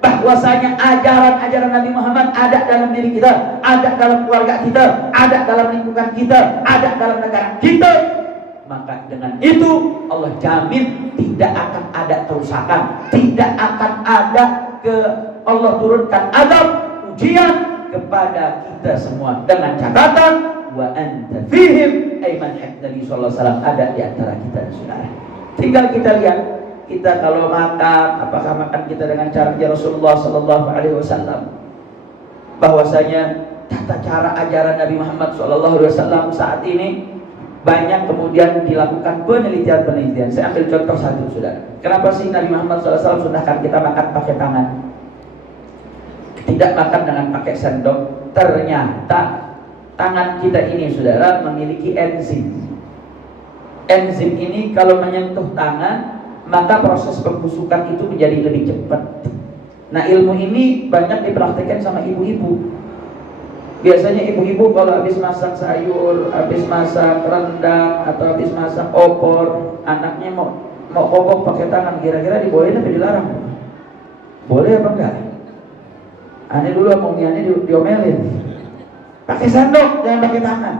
Bahwasanya ajaran-ajaran Nabi Muhammad ada dalam diri kita, ada dalam keluarga kita, ada dalam lingkungan kita, ada dalam negara kita. Maka dengan itu Allah jamin tidak akan ada kerusakan, tidak akan ada Allah turunkan azab, ujian kepada kita semua, dengan catatan wa anta fihim ay manhaj Nabi sallallahu alaihi wasallam ada di antara kita saudara. Tinggal kita lihat, kita kalau makan, apakah makan kita dengan cara Rasulullah sallallahu alaihi wasallam? Bahwasanya tata cara ajaran Nabi Muhammad sallallahu alaihi wasallam saat ini banyak kemudian dilakukan penelitian-penelitian. Saya ambil contoh satu saudara. Kenapa sih Nabi Muhammad SAW sundahkan kita makan pakai tangan, tidak makan dengan pakai sendok? Ternyata tangan kita ini saudara memiliki enzim. Enzim ini kalau menyentuh tangan, maka proses pembusukan itu menjadi lebih cepat. Nah, ilmu ini banyak dipraktikkan sama ibu-ibu. Biasanya ibu-ibu kalau habis masak sayur, habis masak rendang, atau habis masak opor, anaknya mau kokok pakai tangan, kira-kira dibolehin atau dilarang? Boleh apa enggak? Aneh dulu mau aneh diomelin. Pakai sendok, jangan pakai tangan.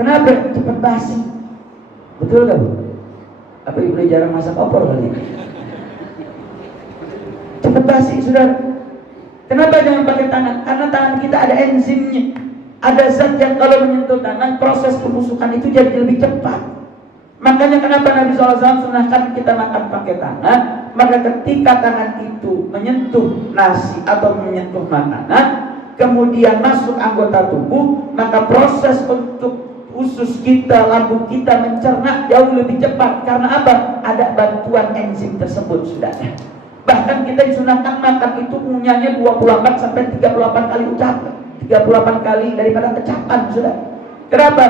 Kenapa? Cepat basi. Betul gak Bu? Apa ibu jarang masak opor kali? Cepat basi, saudara. Kenapa jangan pakai tangan? Karena tangan kita ada enzimnya, ada zat yang kalau menyentuh tangan, proses pembusukan itu jadi lebih cepat. Makanya kenapa Nabi SAW sunahkan kita makan pakai tangan. Maka ketika tangan itu menyentuh nasi atau menyentuh makanan, kemudian masuk anggota tubuh, maka proses untuk usus kita, lambung kita mencerna jauh lebih cepat. Karena apa? Ada bantuan enzim tersebut sudah. Bahkan kita disunahkan makan itu punyanya 28 sampai 38 kali ucapan, 38 kali daripada kecapan sudah. Kenapa?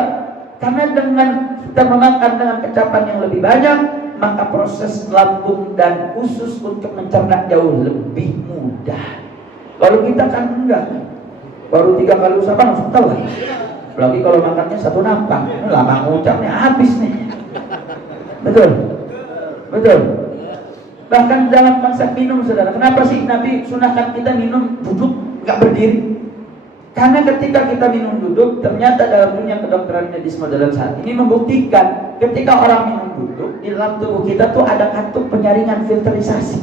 Karena dengan kita memakan dengan kecapan yang lebih banyak, maka proses lambung dan usus untuk mencerna jauh lebih mudah. Kalau kita kan enggak, baru 3 kali usapan langsung telan. Apalagi kalau makannya 1 nampang, lama ngucapnya habis nih. Betul, betul. Bahkan dalam konsep minum, saudara, kenapa sih Nabi sunahkan kita minum duduk, nggak berdiri? Karena ketika kita minum duduk, ternyata dalam dunia kedokteran medis modern saat ini membuktikan ketika orang minum duduk, di dalam tubuh kita tuh ada katup penyaringan filterisasi.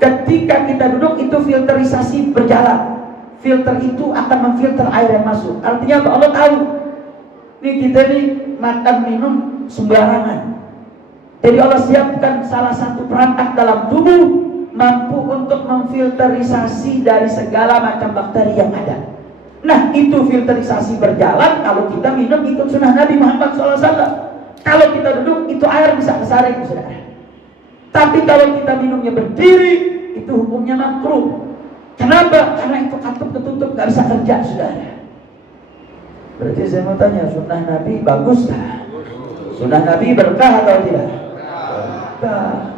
Ketika kita duduk, itu filterisasi berjalan. Filter itu akan memfilter air yang masuk. Artinya Allah tahu, nih kita nih makan minum sembarangan. Jadi Allah siapkan salah satu perangkat dalam tubuh mampu untuk memfilterisasi dari segala macam bakteri yang ada. Nah, itu filterisasi berjalan kalau kita minum ikut sunnah Nabi Muhammad SAW. Kalau kita duduk, itu air bisa kesaring, saudara. Tapi kalau kita minumnya berdiri, itu hukumnya makruh. Kenapa? Karena itu katup ketutup, gak bisa kerja, saudara. Berarti saya mau tanya, sunnah Nabi bagus tak? Sunnah Nabi berkah atau tidak? Berkah.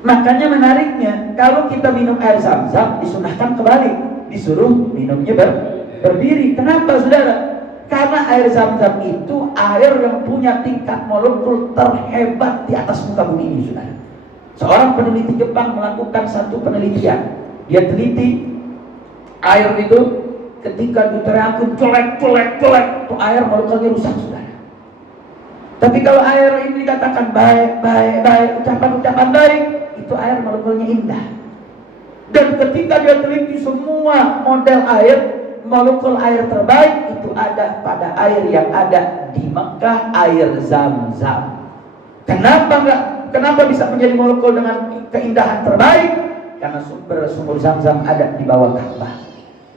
Makanya menariknya, kalau kita minum air zam-zam, disunahkan kebalik, disuruh minumnya berdiri. Kenapa, saudara? Karena air zam-zam itu air yang punya tingkat molekul terhebat di atas muka bumi ini, saudara. Seorang peneliti Jepang melakukan satu penelitian. Dia teliti air itu ketika diterangkan colek, itu air molekulnya rusak, saudara. Tapi kalau air ini dikatakan baik, ucapan-ucapan baik, itu air molekulnya indah. Dan ketika dia teliti semua model air, molekul air terbaik itu ada pada air yang ada di Mekah, air Zam-Zam. Kenapa bisa menjadi molekul dengan keindahan terbaik? Karena sumur Zam-Zam ada di bawah Ka'bah.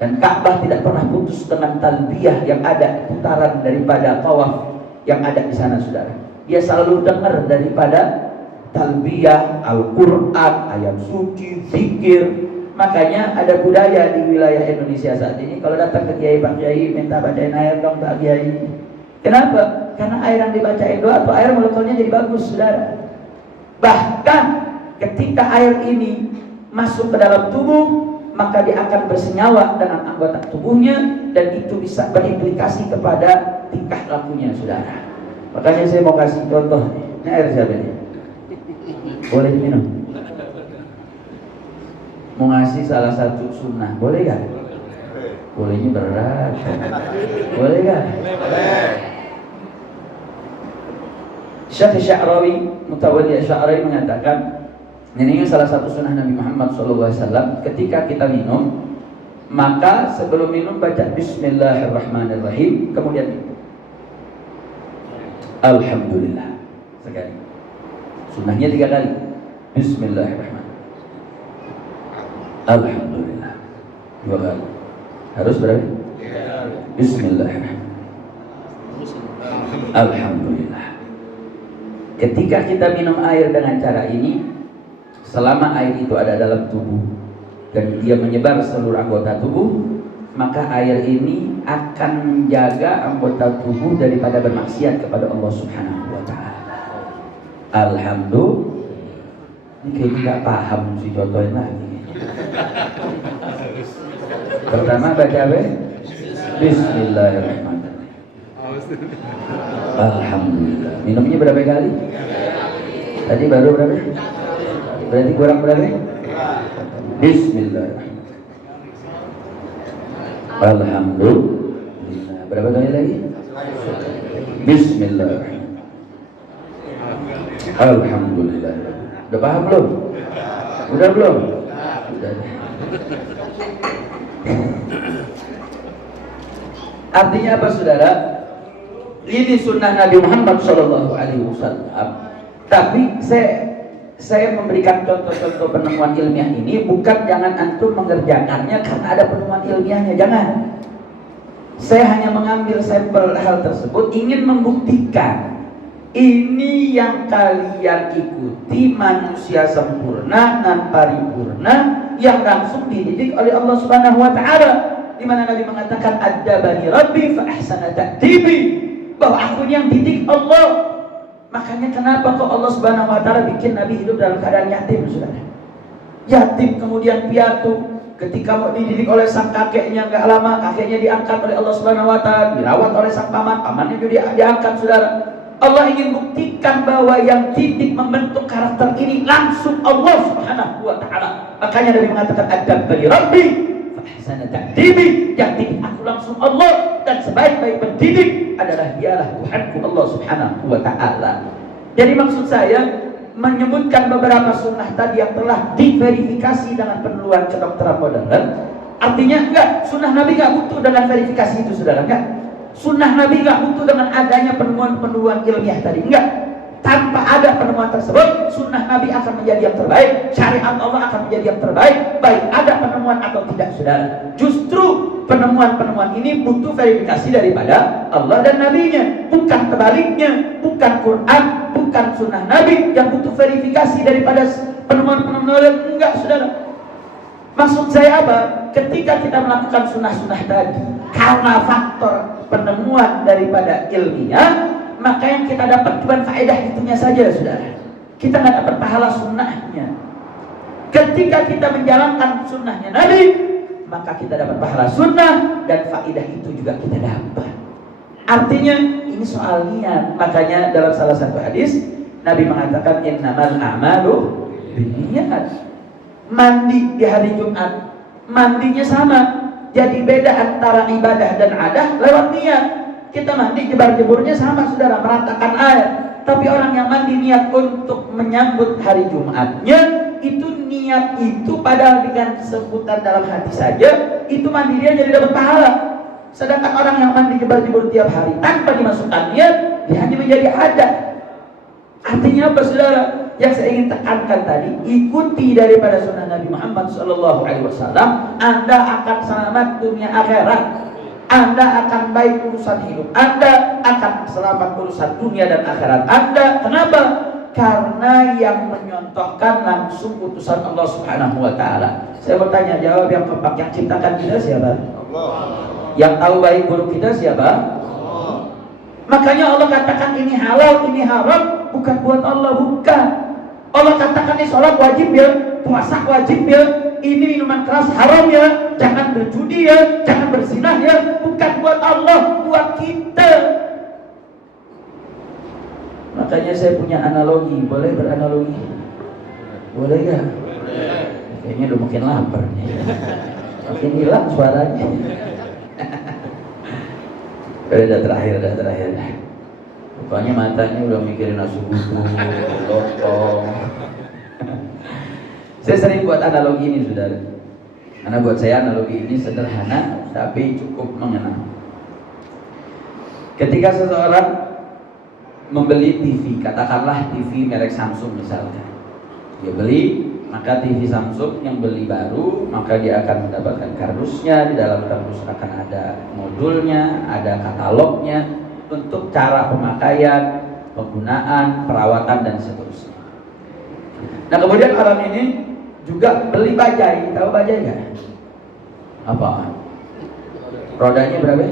Dan Ka'bah tidak pernah putus dengan talbiyah yang ada putaran daripada tawaf yang ada di sana, saudara. Dia selalu dengar daripada talbiyah, Al-Quran, ayat suci, zikir. Makanya ada budaya di wilayah Indonesia saat ini, kalau datang ke kiai, Pak Kiai minta bacain air dong Pak Kiai. Kenapa? Karena air yang dibacain doa atau air molekulnya jadi bagus, saudara. Bahkan ketika air ini masuk ke dalam tubuh, maka dia akan bersenyawa dengan anggota tubuhnya, dan itu bisa berimplikasi kepada tingkah lakunya, saudara. Makanya saya mau kasih contoh. Ini air siapa ini? Boleh minum? Mau ngasih salah satu sunnah, boleh gak? Bolehnya berat. Boleh gak? Syekh Sya'rawi, Mutawalli Sya'rawi mengatakan, ini salah satu sunnah Nabi Muhammad SAW. Ketika kita minum, maka sebelum minum baca Bismillahirrahmanirrahim, kemudian minum. Alhamdulillah sekali. Sunnahnya 3 kali. Bismillahirrahmanirrahim. Alhamdulillah 2 kali. Harus berapa? Bismillahirrahmanirrahim. Alhamdulillah. Ketika kita minum air dengan cara ini, selama air itu ada dalam tubuh dan dia menyebar seluruh anggota tubuh, maka air ini akan menjaga anggota tubuh daripada bermaksiat kepada Allah Subhanahu wa ta'ala. Alhamdulillah. Ini kayaknya gak paham sih, contohin lagi. Pertama baca apa? Bismillahirrahmanirrahim. Alhamdulillah. Minumnya berapa kali? Tadi baru berapa? Berarti kurang berapa? Bismillahirrahmanirrahim. Alhamdulillah. Berapa kali lagi? Bismillahirrahmanirrahim. Alhamdulillah. Udah paham belum? Udah belum? Udah. Artinya apa, saudara? Ini sunnah Nabi Muhammad SAW. Tapi saya memberikan contoh-contoh penemuan ilmiah ini bukan jangan antum mengerjakannya karena ada penemuan ilmiahnya, jangan. Saya hanya mengambil sampel hal tersebut ingin membuktikan ini yang kalian ikuti manusia sempurna dan paripurna yang langsung dididik oleh Allah Subhanahu wa ta'ala. di mana Nabi mengatakan adabani Rabbi fa ahsana ta'dibi, bahwa aku ini yang didik Allah. Makanya kenapa kok Allah Subhanahu wa taala bikin Nabi hidup dalam keadaan yatim, Saudara? Yatim kemudian piatu, ketika mau dididik oleh sang kakeknya, enggak lama kakeknya diangkat oleh Allah Subhanahu wa taala, dirawat oleh sang paman, pamannya juga diangkat, Saudara. Allah ingin buktikan bahwa yang didik membentuk karakter ini langsung Allah Subhanahu wa taala. Makanya Nabi mengatakan adabani Rabbi fa ahsana ta'dibi, yang didik aku langsung Allah, dan sebaik-baik pendidik adalah dialah Tuhanku Allah Subhanahu wa taala. Jadi maksud saya menyebutkan beberapa sunnah tadi yang telah diverifikasi dengan peneluan kedokteran modern. Artinya enggak, sunnah Nabi enggak butuh dengan verifikasi itu, Saudara, enggak. Sunnah Nabi enggak butuh dengan adanya penemuan-penemuan ilmiah tadi, enggak. Tanpa ada penemuan tersebut, sunnah Nabi akan menjadi yang terbaik, syariat Allah akan menjadi yang terbaik, baik ada penemuan atau tidak, Saudara. Justru penemuan-penemuan ini butuh verifikasi daripada Allah dan Nabi-Nya, bukan kebaliknya, bukan Quran, bukan sunnah Nabi yang butuh verifikasi daripada penemuan-penemuan, enggak, Saudara. Maksud saya apa? Ketika kita melakukan sunnah-sunnah tadi, karena faktor penemuan daripada ilmiah, maka yang kita dapat cuma faedah itunya saja, Saudara. Kita nggak dapat pahala sunnahnya. Ketika kita menjalankan sunnahnya Nabi, maka kita dapat pahala sunnah, dan faedah itu juga kita dapat. Artinya ini soal niat. Makanya dalam salah satu hadis Nabi mengatakan innamal a'malu binniyat. Mandi di hari Jumat, mandinya sama. Jadi beda antara ibadah dan adah lewat niat. Kita mandi jebar-jeburnya sama, Saudara, meratakan air. Tapi orang yang mandi niat untuk menyambut hari Jumatnya, itu niat itu padahal dengan sebutan dalam hati saja, itu mandi dia jadi dapat pahala. Sedangkan orang yang mandi jebar-jebur tiap hari tanpa dimasukkan niat, dia hanya menjadi adat. Artinya apa, Saudara? Yang saya ingin tekankan tadi, ikuti daripada sunnah Nabi Muhammad SAW, Anda akan selamat dunia akhirat, Anda akan baik urusan hidup Anda, akan selamat urusan dunia dan akhirat Anda. Kenapa? Karena yang menyontohkan langsung utusan Allah Subhanahu wa taala. Saya mau tanya, jawab yang kompak, yang ciptakan kita siapa? Allah. Yang tahu baik buruk kita siapa? Allah. Makanya Allah katakan ini halal, ini haram, bukan buat Allah, bukan. Allah katakan ini sholat wajib ya, puasa wajib ya, ini minuman keras haram ya, jangan berjudi ya, jangan berzinah ya, bukan buat Allah, buat kita. Makanya saya punya analogi, boleh beranalogi? Boleh ya? Kayaknya udah makin lapar nih, makin hilang suaranya. Udah terakhir. Pokoknya matanya udah mikirin nasi butuh, lontong. Saya sering buat analogi ini, Saudara. Karena buat saya analogi ini sederhana tapi cukup mengenal. Ketika seseorang membeli TV, katakanlah TV merek Samsung misalkan, dia beli, maka TV Samsung yang beli baru, maka dia akan mendapatkan kardusnya. Di dalam kardus akan ada modulnya, ada katalognya untuk cara pemakaian, penggunaan, perawatan, dan seterusnya. Nah, kemudian orang ini juga beli bajai. Tahu bajai nggak? Apa? Rodanya berapa?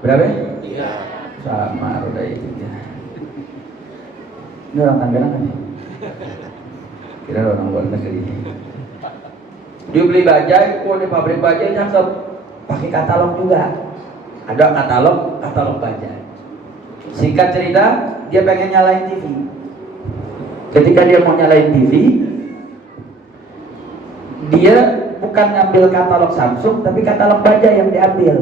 Berapa? Sama roda itu ya. Ini orang Tangerang kan? Kira orang luar negeri. Dia beli bajai, di pabrik bajai cakep, pakai katalog juga. Ada katalog bajai. Singkat cerita, dia pengen nyalain TV. Ketika dia mau nyalain TV, dia bukan ngambil katalog Samsung, tapi katalog bajai yang diambil.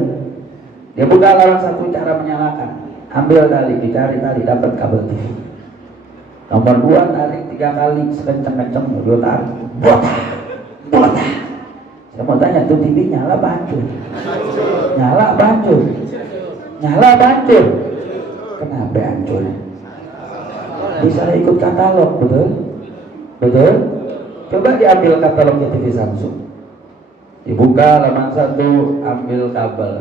Dia buka alarm satu cara menyalakan, ambil tali, dicari tali, dapat kabel TV. Nomor 2 tarik 3 kali sekencang-kencang, dia tarik, botak. Saya mau tanya, tuh TV nyala apa hancur? Nyala hancur. Kenapa hancur? Bisa ikut katalog, betul? Coba diambil katalognya TV Samsung, dibuka halaman 1, ambil kabel.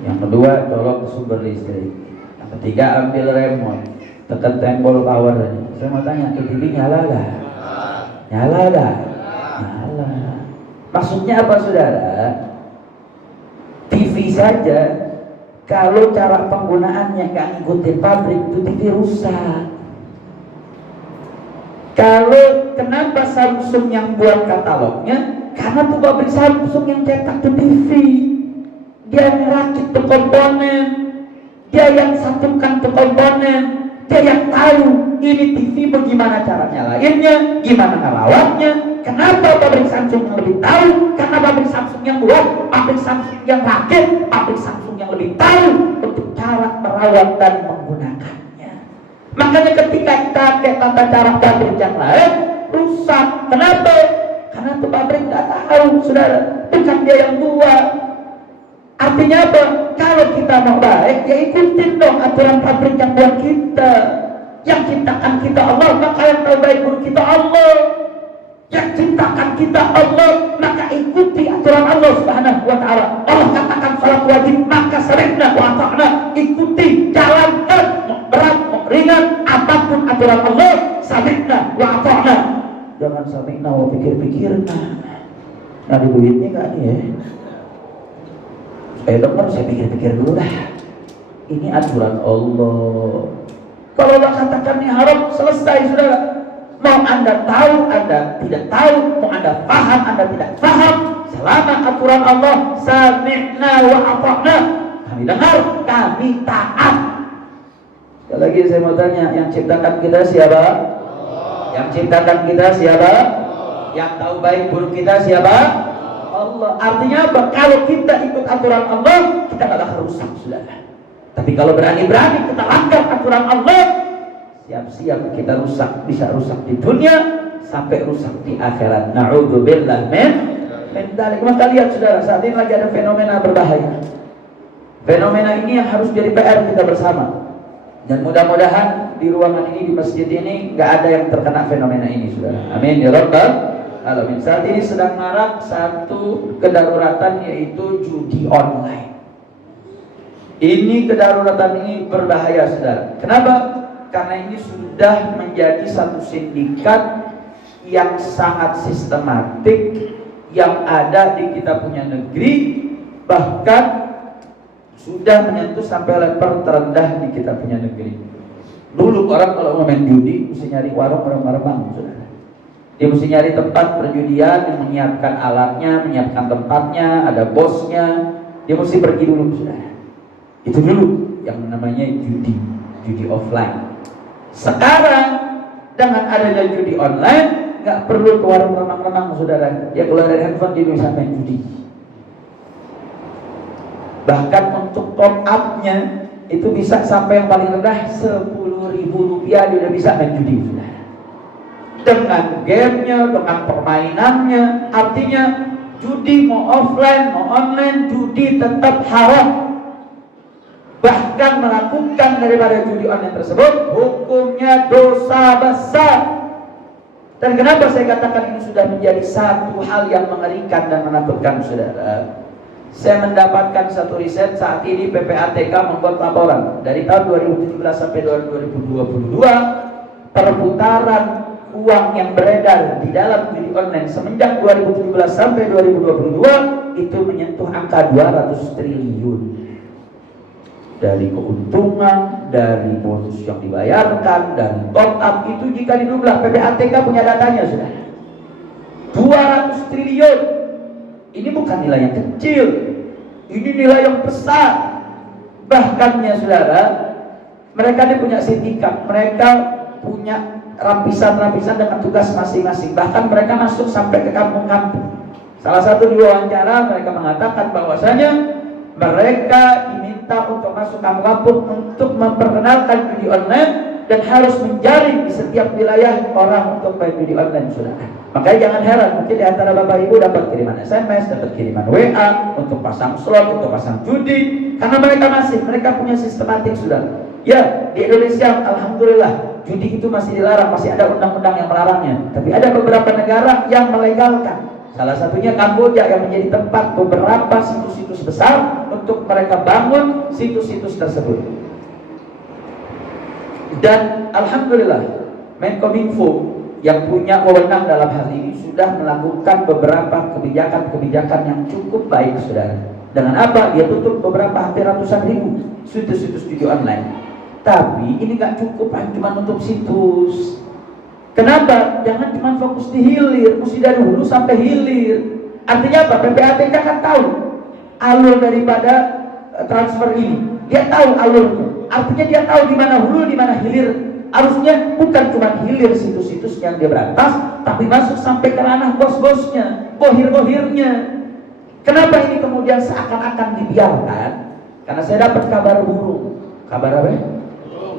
Yang kedua, colok ke sumber listrik. Yang ketiga, ambil remote, tekan tombol power. Saya mau tanya, TV nyala gak? Nyala. Maksudnya apa, Saudara? saja kalau cara penggunaannya nggak ngikutin pabrik, itu TV rusak. Kalau kenapa Samsung yang buat katalognya? Karena tuh pabrik Samsung yang cetak tuh TV. Dia yang rakit tuh komponen, dia yang satukan tuh komponen, dia yang tahu ini TV bagaimana cara nyalainnya, gimana ngelawatnya. Kenapa pabrik Samsung yang lebih tahu? Karena pabrik Samsung yang buat, pabrik Samsung yang rakit, pabrik Samsung yang lebih tahu untuk cara merawat dan menggunakannya. Makanya ketika kita pakai tata cara pabrik yang lain, rusak. Kenapa? Karena tuh pabrik nggak tahu, saudara. Bukan dia yang buat. Artinya apa? Kalau kita mau baik, ya ikutin dong aturan pabrik yang buat kita. Yang ciptakan kita Allah, maka yang tahu baik buruk kita Allah. Yang ciptakan kita Allah, maka ikuti aturan Allah Subhanahu wa ta'ala. Allah katakan salat wajib, maka sami'na wa ata'na. Ikuti, jalankan, mau berat, mau ringan, apapun aturan Allah, sami'na wa ata'na. Jangan sami'na wa pikir-pikirna. Nah, di duitnya nggak nih ya? Saya pikir-pikir dulu lah. Ini aturan Allah. Kalau Allah katakan ini haram, selesai saudara. Mau Anda tahu, Anda tidak tahu, mau Anda paham, Anda tidak paham, selama aturan Allah, sami'na wa ata'na, kami dengar, kami taat. Sekali lagi saya mau tanya, yang ciptakan kita siapa? Yang ciptakan kita siapa? Yang tahu baik buruk kita siapa? Allah. Artinya apa? Kalau kita ikut aturan Allah, kita gak bakal rusak, saudara. Tapi kalau berani-berani kita langgar aturan Allah, siap-siap kita rusak. Bisa rusak di dunia sampai rusak di akhirat. Na'udzubillah min dzalik. Maka lihat saudara, saat ini lagi ada fenomena berbahaya. Fenomena ini yang harus jadi PR kita bersama. Dan mudah-mudahan di ruangan ini, di masjid ini, gak ada yang terkena fenomena ini, saudara. Amin ya rabbal alamin. Saat ini sedang marak satu kedaruratan, yaitu judi online. Ini kedaruratan ini berbahaya, saudara. Kenapa? Karena ini sudah menjadi satu sindikat yang sangat sistematik yang ada di kita punya negeri, bahkan sudah menyentuh sampai level terendah di kita punya negeri. Dulu orang kalau mau main judi mesti nyari warung remang-remang, saudara. Dia mesti nyari tempat perjudian yang menyiapkan alatnya, menyiapkan tempatnya, ada bosnya. Dia mesti pergi dulu, saudara. Itu dulu yang namanya judi offline. Sekarang dengan adanya judi online, nggak perlu ke warung remang-remang, saudara. Dia keluar dari handphone dia bisa main judi. Bahkan untuk top up-nya itu bisa sampai yang paling rendah 10.000 rupiah dia udah bisa main judi, saudara. Dengan gamenya, dengan permainannya. Artinya judi mau offline, mau online, judi tetap haram. Bahkan melakukan daripada judi online tersebut hukumnya dosa besar. Dan kenapa saya katakan ini sudah menjadi satu hal yang mengerikan dan menakutkan, saudara? Saya mendapatkan satu riset saat ini PPATK membuat laporan dari tahun 2017 sampai 2022 perputaran uang yang beredar di dalam judi online semenjak 2017 sampai 2022 itu menyentuh angka 200 triliun. Dari keuntungan, dari bonus yang dibayarkan, dari top up itu jika dijumlah, PPATK punya datanya sudah 200 triliun. Ini bukan nilai yang kecil, ini nilai yang besar. Bahkan ya saudara, mereka ini punya sindikat, mereka punya lapisan-lapisan dengan tugas masing-masing. Bahkan mereka masuk sampai ke kampung-kampung. Salah satu diwawancara mereka mengatakan bahwasanya mereka diminta untuk masuk kampung-kampung untuk memperkenalkan judi online dan harus menjaring di setiap wilayah orang untuk main judi online, saudara. Makanya jangan heran, mungkin di antara bapak ibu dapat kiriman SMS, dapat kiriman WA untuk pasang slot, untuk pasang judi, karena mereka punya sistematik, saudara. Ya, di Indonesia alhamdulillah judi itu masih dilarang, masih ada undang-undang yang melarangnya. Tapi ada beberapa negara yang melegalkan. Salah satunya Kamboja yang menjadi tempat beberapa situs-situs besar untuk mereka bangun situs-situs tersebut. Dan alhamdulillah Menkominfo yang punya wewenang dalam hal ini sudah melakukan beberapa kebijakan-kebijakan yang cukup baik, saudara. Dengan apa? Dia tutup beberapa hampir ratusan ribu situs-situs judi online. Tapi ini gak cukup cuma nutup situs. Kenapa? Jangan cuma fokus di hilir, mesti dari hulu sampai hilir. Artinya apa? PPATK kan tahu alur daripada transfer ini. Dia tahu alurnya. Artinya dia tahu di mana hulu, di mana hilir. Harusnya bukan cuma hilir situs-situs yang dia berantas, tapi masuk sampai ke ranah bos-bosnya, bohir-bohirnya. Kenapa ini kemudian seakan-akan dibiarkan? Karena saya dapat kabar burung. Kabar apa?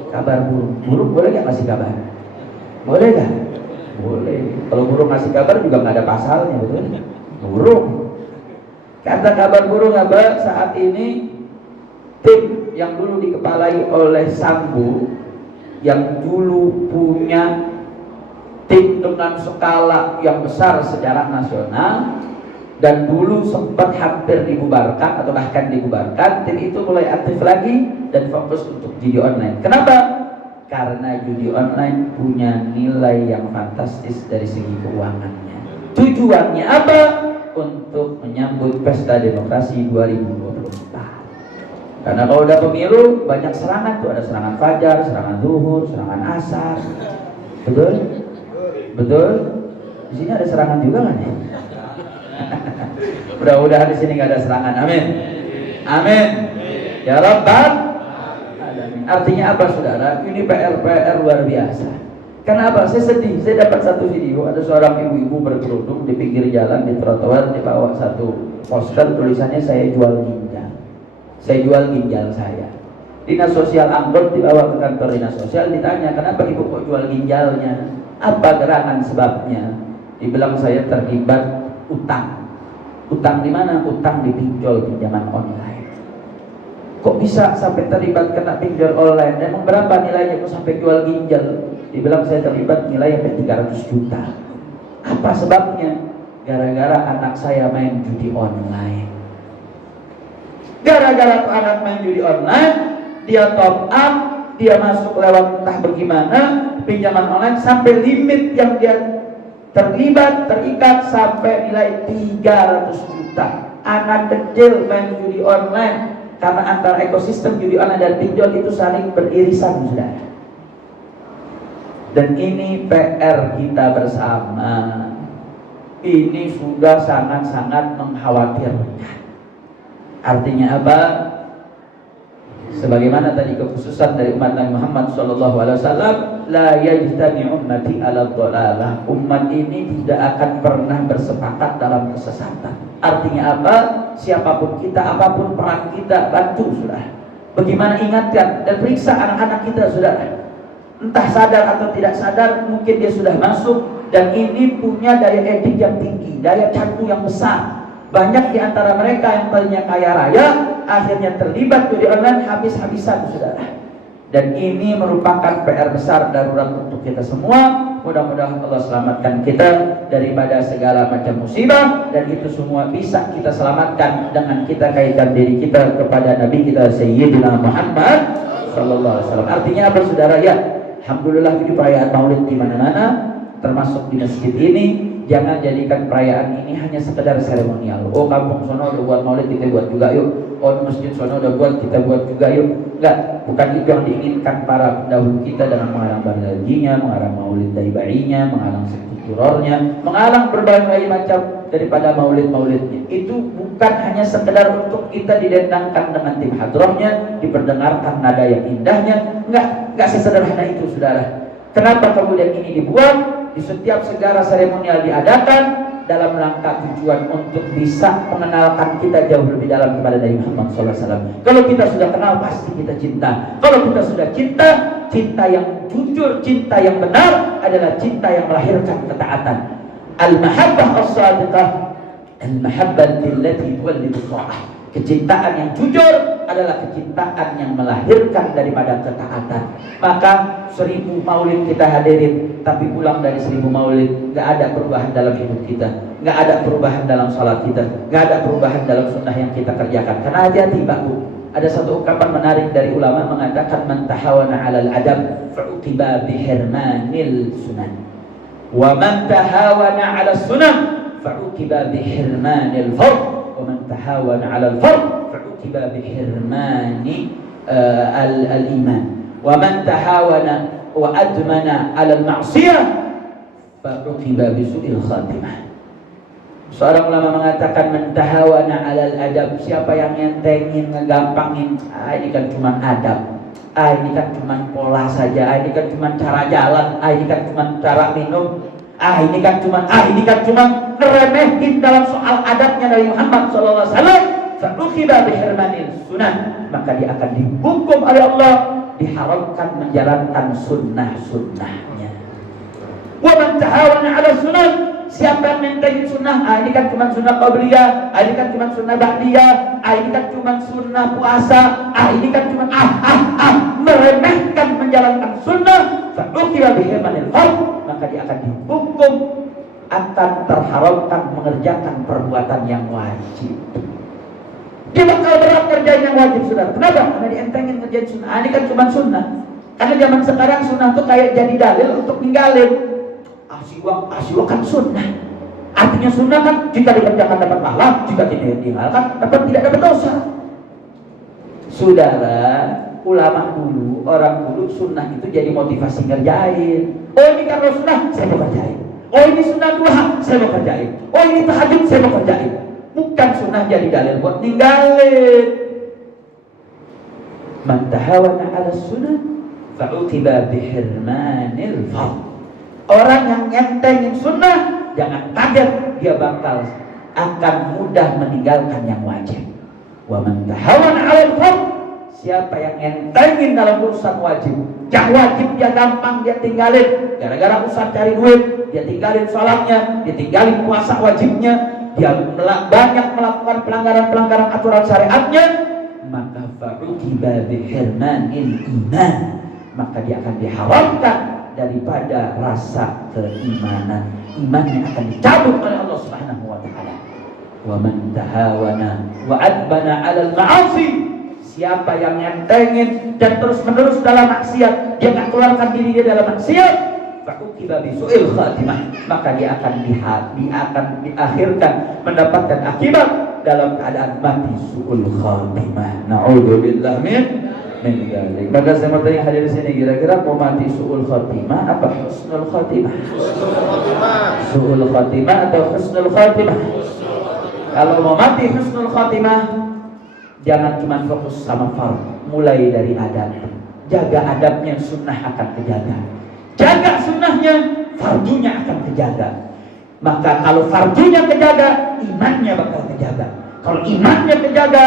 Kabar burung. Burung boleh nggak ngasih kabar? Boleh nggak? Boleh. Kalau burung ngasih kabar juga nggak ada pasalnya, betul? Burung. Kata kabar burung apa? Saat ini tim yang dulu dikepalai oleh Sambu, yang dulu punya tim dengan skala yang besar secara nasional, dan dulu sempat hampir dibubarkan atau bahkan dibubarkan, tim itu mulai aktif lagi dan fokus untuk judi online. Kenapa? Karena judi online punya nilai yang fantastis dari segi keuangannya. Tujuannya apa? Untuk menyambut pesta demokrasi 2024. Karena kalau udah pemilu banyak serangan tuh, ada serangan fajar, serangan zuhur, serangan asar. Betul? Betul? Di sini ada serangan juga nggak nih? Mudah-mudahan di sini nggak ada serangan. Amin. Amin. Ya Rabbal Alamin. Artinya apa saudara? Ini PR luar biasa. Kenapa? Saya sedih. Saya dapat satu video, ada seorang ibu-ibu berkerudung di pinggir jalan di trotoar, dibawa satu poster tulisannya saya jual ginjal. Saya jual ginjal saya. Dinas sosial Angkot dibawa ke kantor dinas sosial, ditanya kenapa ibu kok jual ginjalnya? Apa gerangan sebabnya? Dibilang saya terlibat utang. Utang di mana? Utang di pinjol pinjaman online. Kok bisa sampai terlibat kena pinjol online? Emang berapa nilainya kok sampai jual ginjal? Dibilang saya terlibat nilai sampai 300 juta. Apa sebabnya? Gara-gara anak saya main judi online. Gara-gara anak main judi online, dia top up, dia masuk lewat entah bagaimana pinjaman online sampai limit yang dia terlibat, terikat sampai nilai 300 juta. Anak kecil main judi online, karena antara ekosistem judi online dan pinjol itu saling beririsan, saudara. Dan ini PR kita bersama. Ini sudah sangat-sangat mengkhawatirkan. Artinya apa? Sebagaimana tadi kekhususan dari umat Nabi Muhammad SAW, la yajtami ummati ala dhalalah. Umat ini tidak akan pernah bersepakat dalam kesesatan. Artinya apa? Siapapun kita, apapun peran kita, bantu sudah. Bagaimana ingatkan dan periksa anak-anak kita sudah. Entah sadar atau tidak sadar, mungkin dia sudah masuk dan ini punya daya edik yang tinggi, daya candu yang besar. Banyak di antara mereka yang tadinya kaya raya, akhirnya terlibat judi online habis-habisan, saudara. Dan ini merupakan PR besar darurat untuk kita semua. Mudah-mudahan Allah selamatkan kita daripada segala macam musibah, dan itu semua bisa kita selamatkan dengan kita kaitkan diri kita kepada Nabi kita Sayyidina Muhammad sallallahu alaihi wasallam. Artinya apa, saudara? Ya, alhamdulillah ini perayaan Maulid di mana-mana, termasuk di masjid ini. Jangan jadikan perayaan ini hanya sekedar seremonial. Oh, kampung sono udah buat Maulid, kita buat juga yuk. Oh, masjid sono udah buat, kita buat juga yuk. Enggak, bukan itu yang diinginkan para pendahulu kita dengan mengarang bargajinya, mengarang Maulid daibainya, mengarang sekiturornya, mengarang berbagai macam daripada Maulid-Maulidnya. Itu bukan hanya sekedar untuk kita didendangkan dengan tim hadrohnya, diperdengarkan nada yang indahnya. Enggak sesederhana itu, saudara. Kenapa kemudian ini dibuat? Di setiap segala seremonial diadakan dalam rangka tujuan untuk bisa mengenalkan kita jauh lebih dalam kepada Nabi Muhammad SAW. Kalau kita sudah kenal, pasti kita cinta. Kalau kita sudah cinta, cinta yang jujur, cinta yang benar adalah cinta yang melahirkan ketaatan. Al-mahabbah as-sadiqah, al-mahabbah allati tuwallidu ta'ah. Kecintaan yang jujur adalah kecintaan yang melahirkan daripada ketaatan. Maka 1000 maulid kita hadirin, tapi pulang dari 1000 maulid gak ada perubahan dalam hidup kita, gak ada perubahan dalam salat kita, gak ada perubahan dalam sunnah yang kita kerjakan. Karena hati-hati Pak Bu, ada satu ungkapan menarik dari ulama mengatakan, man tahawana 'alal adab fa'uqiba bihirmanil sunan, wa man tahawana 'alas sunan fa'uqiba bihirmanil fard, wa man tahawana 'alal fard fa'uqiba bihirmani al-iman wa man tahawana wa admana 'alal ma'siyah fa'uqiba bisu'il khatimah. Seorang ulama mengatakan mentahawana 'alal adab, siapa yang ngentengin, ngegampangin, ini kan cuma adab, ini kan cuma pola saja, ini kan cuma cara jalan, ini kan cuma cara minum, ini kan cuma ngeremehin dalam soal adabnya dari Muhammad sallallahu alaihi wasallam, fa'uqiba bihirmanil sunnah, maka dia akan dihukum oleh Allah, diharamkan menjalankan sunnah-sunnahnya. Wa man tahawana 'ala sunnah, siapa yang mentengin sunnah, ini kan cuma sunnah qabliyah, ini kan cuma sunnah ba'diyah, ini kan cuma sunnah puasa, ini kan cuma meremehkan menjalankan sunnah, fa'uqiba bihirmanil fard, maka dia akan dihukum, akan terharamkan mengerjakan perbuatan yang wajib. Dia bakal berat kerjain yang wajib, saudara. Kenapa? Karena dientengin ngerjain sunnah. Ini kan cuma sunnah. Karena zaman sekarang sunnah tuh kayak jadi dalil untuk ninggalin. Asywa kan sunnah. Artinya sunnah kan jika dikerjakan dapat pahala, jika tidak ditinggalkan tidak dapat dosa. Saudara, ulama dulu, orang dulu sunnah itu jadi motivasi ngerjain. Oh ini karena sunnah, saya mau kerjain. Oh ini sunnah duha, saya mau kerjain. Oh ini tahajud, saya mau kerjain. Bukan sunnah jadi dalil buat ninggalin. Man tahawana 'ala sunnah fa'uqiba bihirmanil fard. Orang yang nyentengin sunnah, jangan kaget, dia bakal akan mudah meninggalkan yang wajib. Wa man tahawana 'alal fard, siapa yang nyentengin dalam urusan wajib, yang wajib dia gampang dia tinggalin, gara-gara urusan cari duit, dia tinggalin salatnya, dia tinggalin puasa wajibnya, dia banyak melakukan pelanggaran-pelanggaran aturan syariatnya, maka fa'uqiba bihirmanil iman, maka dia akan diharamkan daripada rasa keimanan. Imannya akan dicabut oleh Allah Subhanahu wa taala. Wa man tahawana wa adbana 'alal ma'asi, siapa yang nyentengin dan terus-menerus dalam maksiat, dia akan keluarkan diri dia dalam maksiat, fa'uqiba bisu'il khatimah, maka dia akan diakhirkan mendapatkan akibat dalam keadaan mati su'ul khatimah. Na'udzubillah min dzalik. Maka saya mau tanya hadir di sini, kira-kira mau mati su'ul khatimah apa husnul khatimah? Su'ul khatimah atau husnul khatimah? Kalau mau mati husnul khatimah, jangan cuma fokus sama fard, mulai dari adab. Jaga adabnya, sunnah akan kejaga. Jaga sunnahnya, fardunya akan kejaga. Maka kalau fardunya kejaga, imannya bakal kejaga. Kalau imannya kejaga,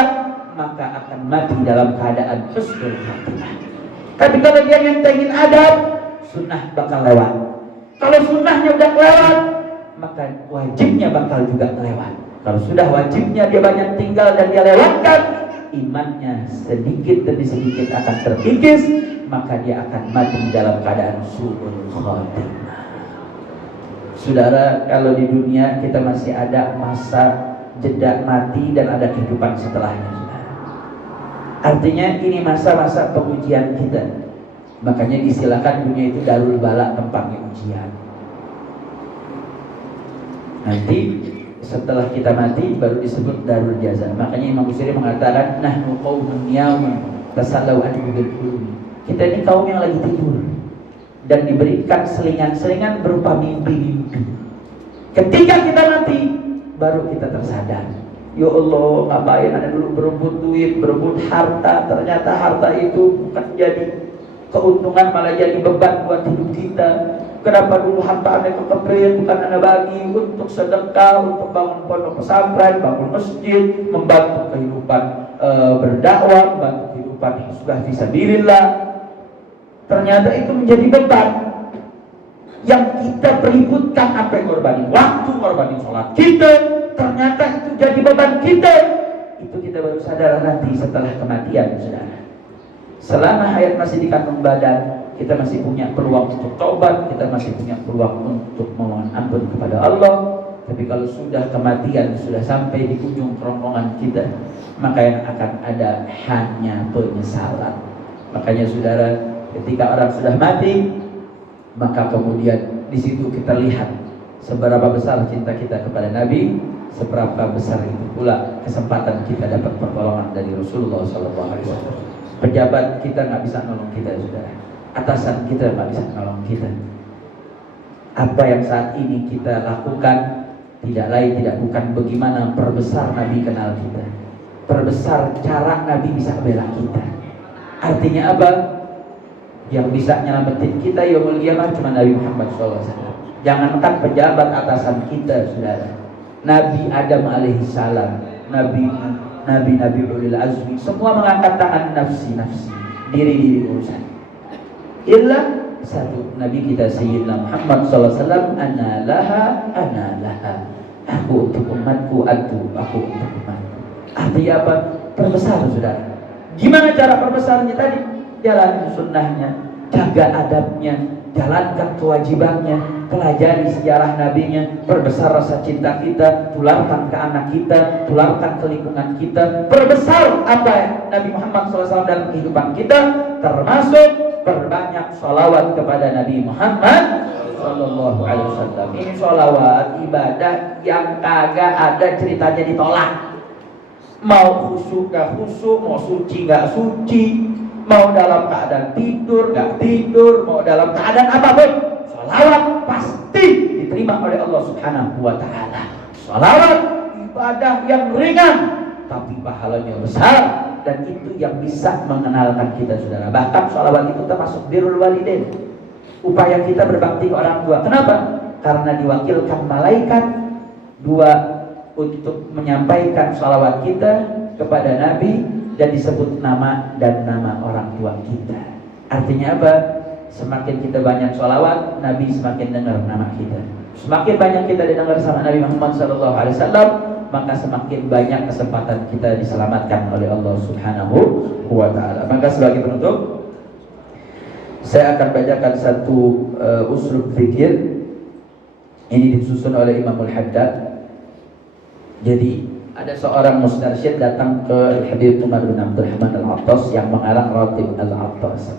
maka akan mati dalam keadaan husnul khatimah. Tapi kalau dia nyentengin adab, sunnah bakal lewat. Kalau sunnahnya udah lewat, maka wajibnya bakal juga lewat. Kalau sudah wajibnya dia banyak tinggal dan dia lewatkan, imannya sedikit demi sedikit akan terkikis, maka dia akan mati dalam keadaan su'ul khatimah. Saudara, kalau di dunia kita masih ada masa jeda mati dan ada kehidupan setelahnya. Artinya ini masa-masa pengujian kita. Makanya disilakan dunia itu darul bala, tempatnya ujian. Nanti setelah kita mati baru disebut darul jaza. Makanya Imam Busiri mengatakan nahnu qaumun yawma tasallau an bil hulum. Kita ini kaum yang lagi tidur dan diberikan selingan-selingan berupa mimpi-mimpi. Ketika kita mati baru kita tersadar. Ya Allah, ngapain ada dulu berebut duit, berebut harta, ternyata harta itu bukan jadi keuntungan, malah jadi beban buat hidup kita. Kenapa dulu harta anda kekeprit, bukan anda bagi untuk sedekah, untuk bangun pondok pesantren, bangun masjid, membantu kehidupan berdakwah, membantu kehidupan sudah fisabilillah. Ternyata itu menjadi beban yang kita peributkan, sampai ngorbanin waktu, ngorbanin sholat kita, ternyata itu jadi beban kita. Itu kita baru sadar nanti setelah kematian, saudara. Selama hayat masih di kandung badan, kita masih punya peluang untuk taubat, kita masih punya peluang untuk memohon ampun kepada Allah. Tapi kalau sudah kematian, sudah sampai di ujung kerongkongan kita, maka yang akan ada hanya penyesalan. Makanya saudara, ketika orang sudah mati, maka kemudian di situ kita lihat seberapa besar cinta kita kepada Nabi seberapa besar itu pula kesempatan kita dapat pertolongan dari Rasulullah SAW. Pejabat kita nggak bisa nolong kita, saudara. Atasan kita nggak bisa nolong kita. Apa yang saat ini kita lakukan tidak lain tidak bukan bagaimana perbesar Nabi kenal kita, perbesar cara Nabi bisa bela kita. Artinya apa? Yang bisa nyelamatin kita yaumul qiyamah cuma Nabi Muhammad SAW. Jangankan pejabat atasan kita, saudara. Nabi Adam alaihissalam, Nabi ulil azmi, semua mengangkat tangan nafsi, diri urusan. Illa satu, Nabi kita Sayyidina Muhammad SAW, ana laha, aku untuk umatku, aku untuk umatku. Artinya apa? Perbesar, saudara. Gimana cara perbesarnya tadi? Jalan sunnahnya, jaga adabnya, jalankan kewajibannya, pelajari sejarah nabinya, perbesar rasa cinta kita, tularkan ke anak kita, tularkan ke lingkungan kita, perbesar apa Nabi Muhammad SAW dalam kehidupan kita, termasuk perbanyak sholawat kepada Nabi Muhammad SAW. Ini sholawat ibadah yang kagak ada ceritanya ditolak. Mau khusyuk gak khusyuk, mau suci gak suci, mau dalam keadaan tidur gak tidur, mau dalam keadaan apapun, sholawat pasti diterima oleh Allah Subhanahu wa ta'ala. Sholawat ibadah yang ringan tapi pahalanya besar, dan itu yang bisa mengenalkan kita, saudara. Bahkan sholawat itu termasuk birrul walidain, upaya kita berbakti ke orang tua. Kenapa? Karena diwakilkan malaikat dua untuk menyampaikan sholawat kita kepada Nabi, dan disebut nama dan nama orang tua kita. Artinya apa? Semakin kita banyak sholawat, Nabi semakin dengar nama kita. Semakin banyak kita didengar sama Nabi Muhammad SAW, maka semakin banyak kesempatan kita diselamatkan oleh Allah Subhanahu wa ta'ala. Maka sebagai penutup, saya akan bacakan satu uslub fikir. Ini disusun oleh Imamul Haddad. Jadi ada seorang mustarsyid datang ke Habib Umar bin Abdul Rahman Al-Attas yang mengarang Ratib Al-Attas.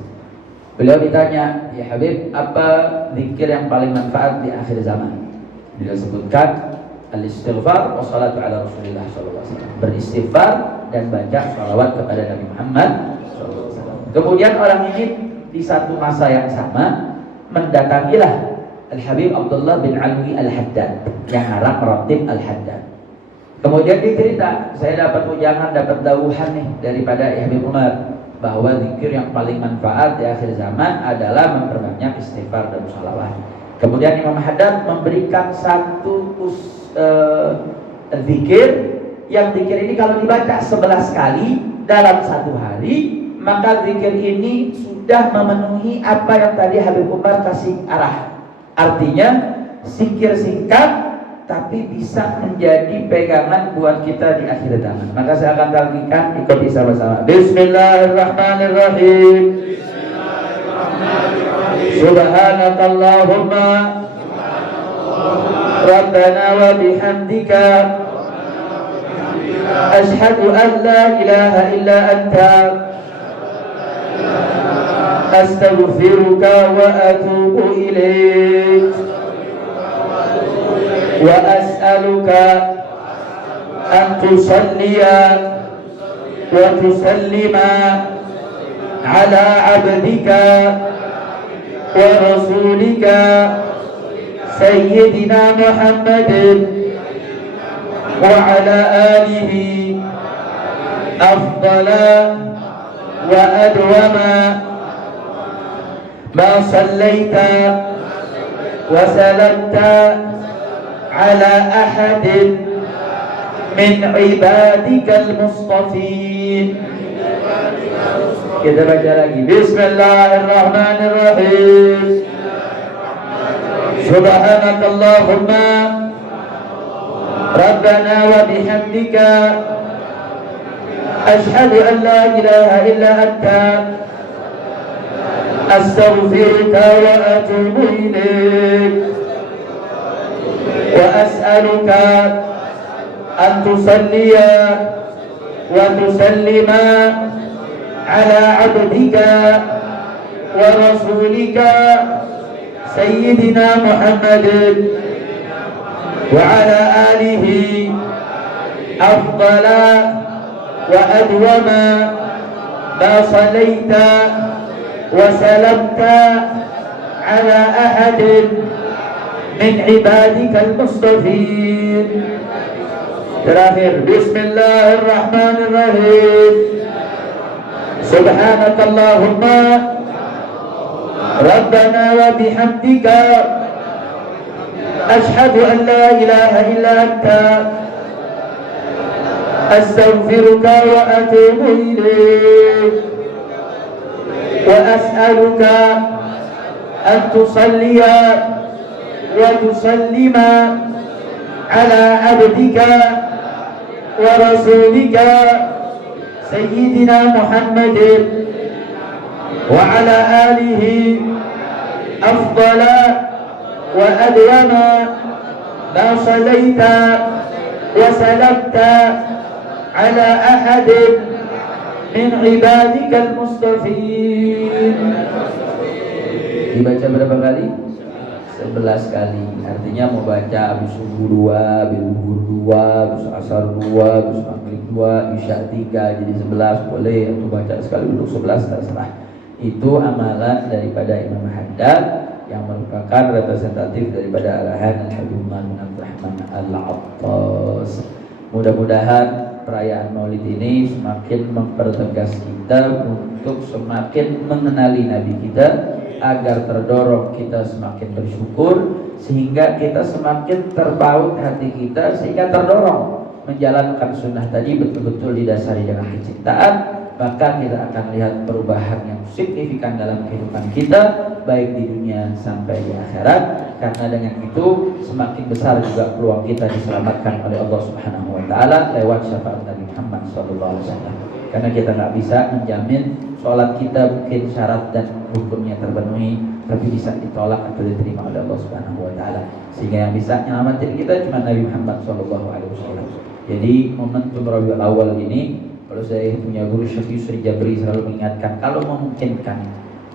Beliau ditanya, ya Habib, apa zikir yang paling manfaat di akhir zaman? Beliau sebutkan al-istighfar wa salatu ala Rasulillah SAW. Beristighfar dan baca salawat kepada Nabi Muhammad SAW. Kemudian orang ini di satu masa yang sama mendatangilah Al-Habib Abdullah bin Alwi Al-Haddad yang ngarang Ratib Al-Haddad. Kemudian dia cerita, saya dapat ujangan, dapat dawuhan nih daripada Habib Umar, bahwa zikir yang paling manfaat di akhir zaman adalah memperbanyak istighfar dan sholawat. Kemudian Imam Haddad memberikan satu zikir, yang zikir ini kalau dibaca 11 kali dalam satu hari, maka zikir ini sudah memenuhi apa yang tadi Habib Umar kasih arah. Artinya zikir singkat tapi bisa menjadi pegangan buat kita di akhir zaman. Maka saya akan talqikan, ikuti sama-sama. Bismillahirrahmanirrahim. Subhanakallahumma Rabbana wa bihamdika asyhadu an la ilaha illa anta astaghfiruka wa atubu ilaik. Wa as'aluka an tusalliya wa tusallima ala abdika wa rasulika Sayyidina Muhammadin wa ala alihi afdala wa adwama ma sallaita wa salamta على أحد من عبادك المصطفين. Kita baca lagi. Bismillahirrahmanirrahim. Subhanakallahumma Rabbana wa bihamdika asyhadu an la ilaha illa anta astaghfiruka wa atubu ilaik. وأسألك أن تصلي وتسلم على عبدك ورسولك سيدنا محمد وعلى آله أفضل وأدوم ما صليت وسلمت على أحد من عبادك المصطفين. Terakhir, Bismillahirrahmanirrahim. Subhanakallahumma Rabbana wa bihamdika Ashhadu an la ilaha illa anta Astaghfiruka wa atubu ilayk. Wa as'aluka an tusalliya wa tusallima ala abdika wa rasulika Sayyidina Muhammadin wa ala alihi afdala wa adwama ma salaita wa salamta ala ahadin min ibadikal mustafin. Dibaca berapa kali? 11 kali. Artinya mau baca habis subuh 2, habis zuhur 2, habis asar 2, habis maghrib 2, isya 3, jadi 11 boleh. Atau baca sekali duduk 11 terserah. Itu amalan daripada Imam Haddad yang merupakan representatif daripada arahan Al-Habib bin Abdurrahman Al-Attas. Mudah-mudahan perayaan Maulid ini semakin mempertegas kita untuk semakin mengenali Nabi kita, agar terdorong kita semakin bersyukur, sehingga kita semakin terpaut hati kita, sehingga terdorong menjalankan sunnah tadi betul-betul didasari dengan kecintaan. Maka kita akan lihat perubahan yang signifikan dalam kehidupan kita, baik di dunia sampai di akhirat. Karena dengan itu semakin besar juga peluang kita diselamatkan oleh Allah Subhanahu wa taala lewat syafaat Nabi Muhammad SAW. Karena kita nggak bisa menjamin sholat kita mungkin syarat dan hukumnya terpenuhi, tapi bisa ditolak atau diterima oleh Allah Subhanahu wa taala. Sehingga yang bisa nyelamatin kita cuma Nabi Muhammad SAW. Jadi momentum Rabiul Awal ini, kalau saya punya guru Syekh Yusri Jabri selalu mengingatkan, kalau memungkinkan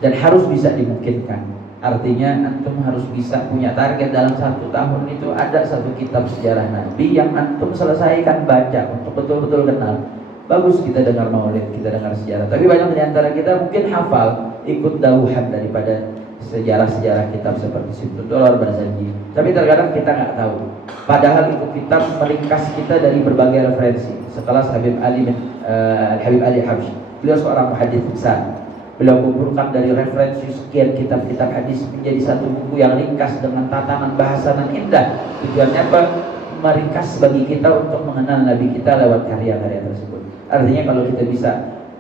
dan harus bisa dimungkinkan, artinya antum harus bisa punya target dalam 1 tahun itu ada 1 kitab sejarah Nabi yang antum selesaikan baca untuk betul-betul kenal. Bagus kita dengar maulid, kita dengar sejarah, tapi banyak di antara kita mungkin hafal, ikut dauhan daripada sejarah-sejarah kitab seperti Sibtul Dolar, Barzanji, tapi terkadang kita nggak tahu. Padahal itu kitab meringkas kita dari berbagai referensi. Sekelas Habib Ali Habib Ali Habsyi, beliau seorang muhadits besar. Beliau kumpulkan dari referensi sekian kitab-kitab hadis menjadi 1 buku yang ringkas dengan tatanan bahasa yang indah. Tujuannya apa? Meringkas bagi kita untuk mengenal Nabi kita lewat karya-karya tersebut. Artinya kalau kita bisa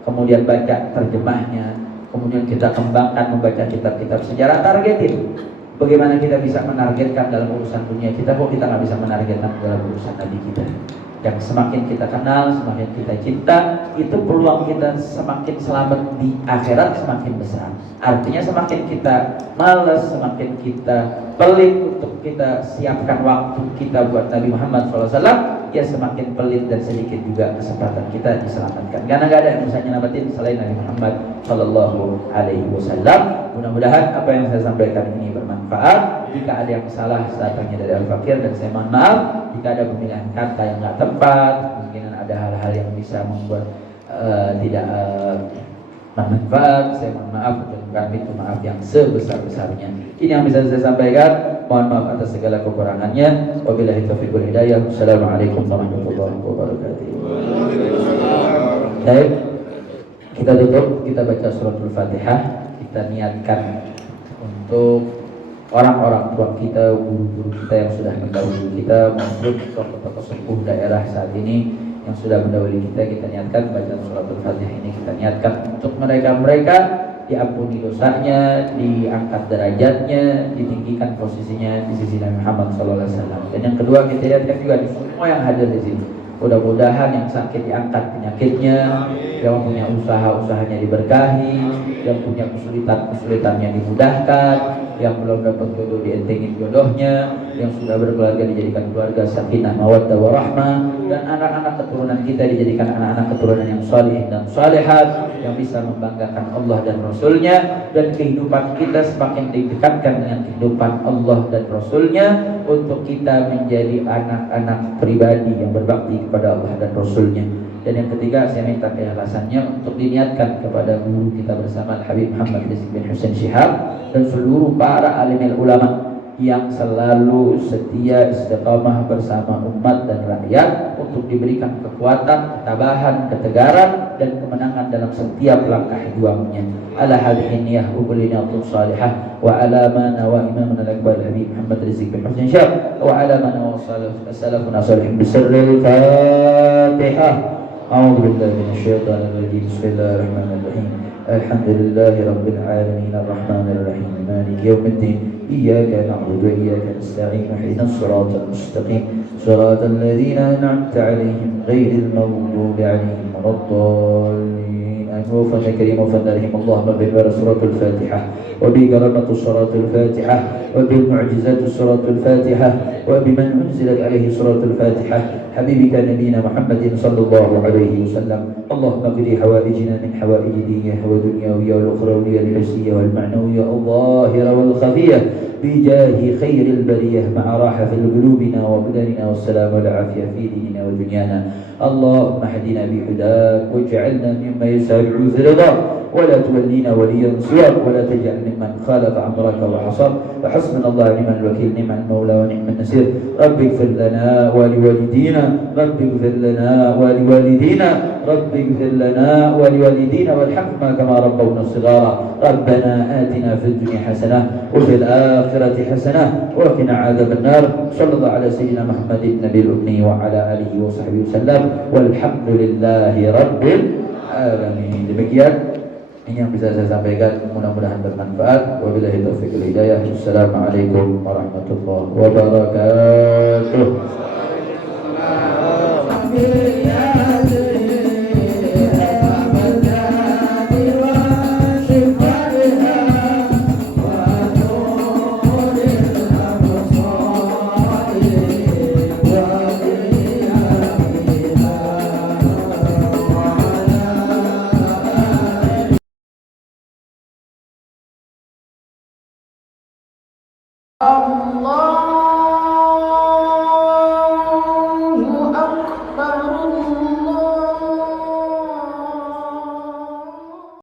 kemudian baca terjemahnya, kemudian kita kembangkan membaca kitab-kitab sejarah, targetin bagaimana kita bisa menargetkan dalam urusan dunia kita, kok kita nggak bisa menargetkan dalam urusan Nabi kita. Dan semakin kita kenal, semakin kita cinta, itu peluang kita semakin selamat di akhirat semakin besar. Artinya semakin kita malas, semakin kita pelit untuk kita siapkan waktu kita buat Nabi Muhammad SAW, ya semakin pelit dan sedikit juga kesempatan kita diselamatkan. Karena gak ada yang bisa nyelamatin selain Nabi Muhammad SAW. Mudah-mudahan apa yang saya sampaikan ini bermanfaat. Jika ada yang salah, saya tanya dari Al-Fakir dan saya mohon maaf. Jika ada pemilihan kata yang gak tepat, mungkin ada hal-hal yang bisa membuat tidak bermanfaat, saya mohon maaf. Kami itu maaf yang sebesar-besarnya. Ini yang bisa saya sampaikan. Mohon maaf atas segala kekurangannya. Wabillahi taufiq wal hidayah. Assalamualaikum warahmatullahi wabarakatuh. Baik, kita tutup, kita baca suratul Fatihah. Kita niatkan untuk orang-orang tua kita, guru-guru kita yang sudah mendahului kita, maupun tokoh-tokoh sepuh daerah saat ini yang sudah mendahului kita. Kita niatkan baca suratul Fatihah ini, kita niatkan untuk mereka-mereka diampuni dosanya, diangkat derajatnya, ditinggikan posisinya di sisi Nabi Muhammad SAW. Dan yang kedua, kita lihatkan juga di semua yang hadir di sini, mudah-mudahan yang sakit diangkat penyakitnya, yang punya usaha-usahanya diberkahi, yang punya kesulitan-kesulitannya dimudahkan, yang belum dapat jodoh dientengin jodohnya, yang sudah berkeluarga dijadikan keluarga sakinah mawaddah warahmah, dan anak-anak keturunan kita dijadikan anak-anak keturunan yang salih dan salihat, yang bisa membanggakan Allah dan Rasulnya, dan kehidupan kita semakin didekatkan dengan kehidupan Allah dan Rasulnya, untuk kita menjadi anak-anak pribadi yang berbakti kepada Allah dan Rasulnya. Dan yang ketiga, saya minta keikhlasannya untuk diniatkan kepada guru kita bersama Habib Muhammad Rizk bin Husain Syihab dan seluruh para alim ulama yang selalu setia istiqamah bersama umat dan rakyat untuk diberikan kekuatan, ketabahan, ketegaran dan kemenangan dalam setiap langkah juangnya. Ala hadhihi niyyah ubulinatul salihah wa ala ma nawa imamuna al-akbar Habib Muhammad Rizk bin Husain Syihab wa ala ma nawa salafuna salihin bisirril Fatihah. أعوذ بالله من الشيطان الرجيم بسم الله الرحمن الرحيم الحمد لله رب العالمين الرحمن الرحيم مالك يوم الدين إياك نعبد وإياك نستعين اهدنا الصراط المستقيم صراط الذين أنعمت عليهم غير المغضوب عليهم ولا الضالين وفن كريم وفن رحيم اللهم ببر سورة الفاتحة وبكرامة سورة الفاتحة وبالمعجزات سورة الفاتحة وبمن أنزلت عليه سورة الفاتحة حبيبك نبينا محمد صلى الله عليه وسلم اللهم اقض حوائجنا من حوائج دينية ودنيوية والأخروية الحسية والمعنوية الظاهرة والخفية بجاه خير البرية مع راحة في قلوبنا وبدننا والسلام والعافية في ديننا ودنيانا اللهم اهدنا بهداك واجعلنا ممن يسارع في رضاك ولا تولينا وليا سواك ولا تجعل ممن خالف أمرك وحصاك وحسبنا الله ونعم الوكيل نعم المولى ونعم النصير رب اغفر لنا ولوالدينا رب اغفر لنا ولوالدينا رب اغفر لنا ولوالدينا وارحمنا كما ربونا صغارا ربنا آتنا في الدنيا حسنة وفي الآخرة حسنة وقنا عذاب النار صلى الله على سيدنا محمد النبي الأمي وعلى آله وصحبه وسلم والحمد لله رب العالمين. Demikian ini yang bisa saya sampaikan, mudah-mudahan bermanfaat. Wabillahi taufiq wal hidayah. Assalamualaikum warahmatullahi wabarakatuh.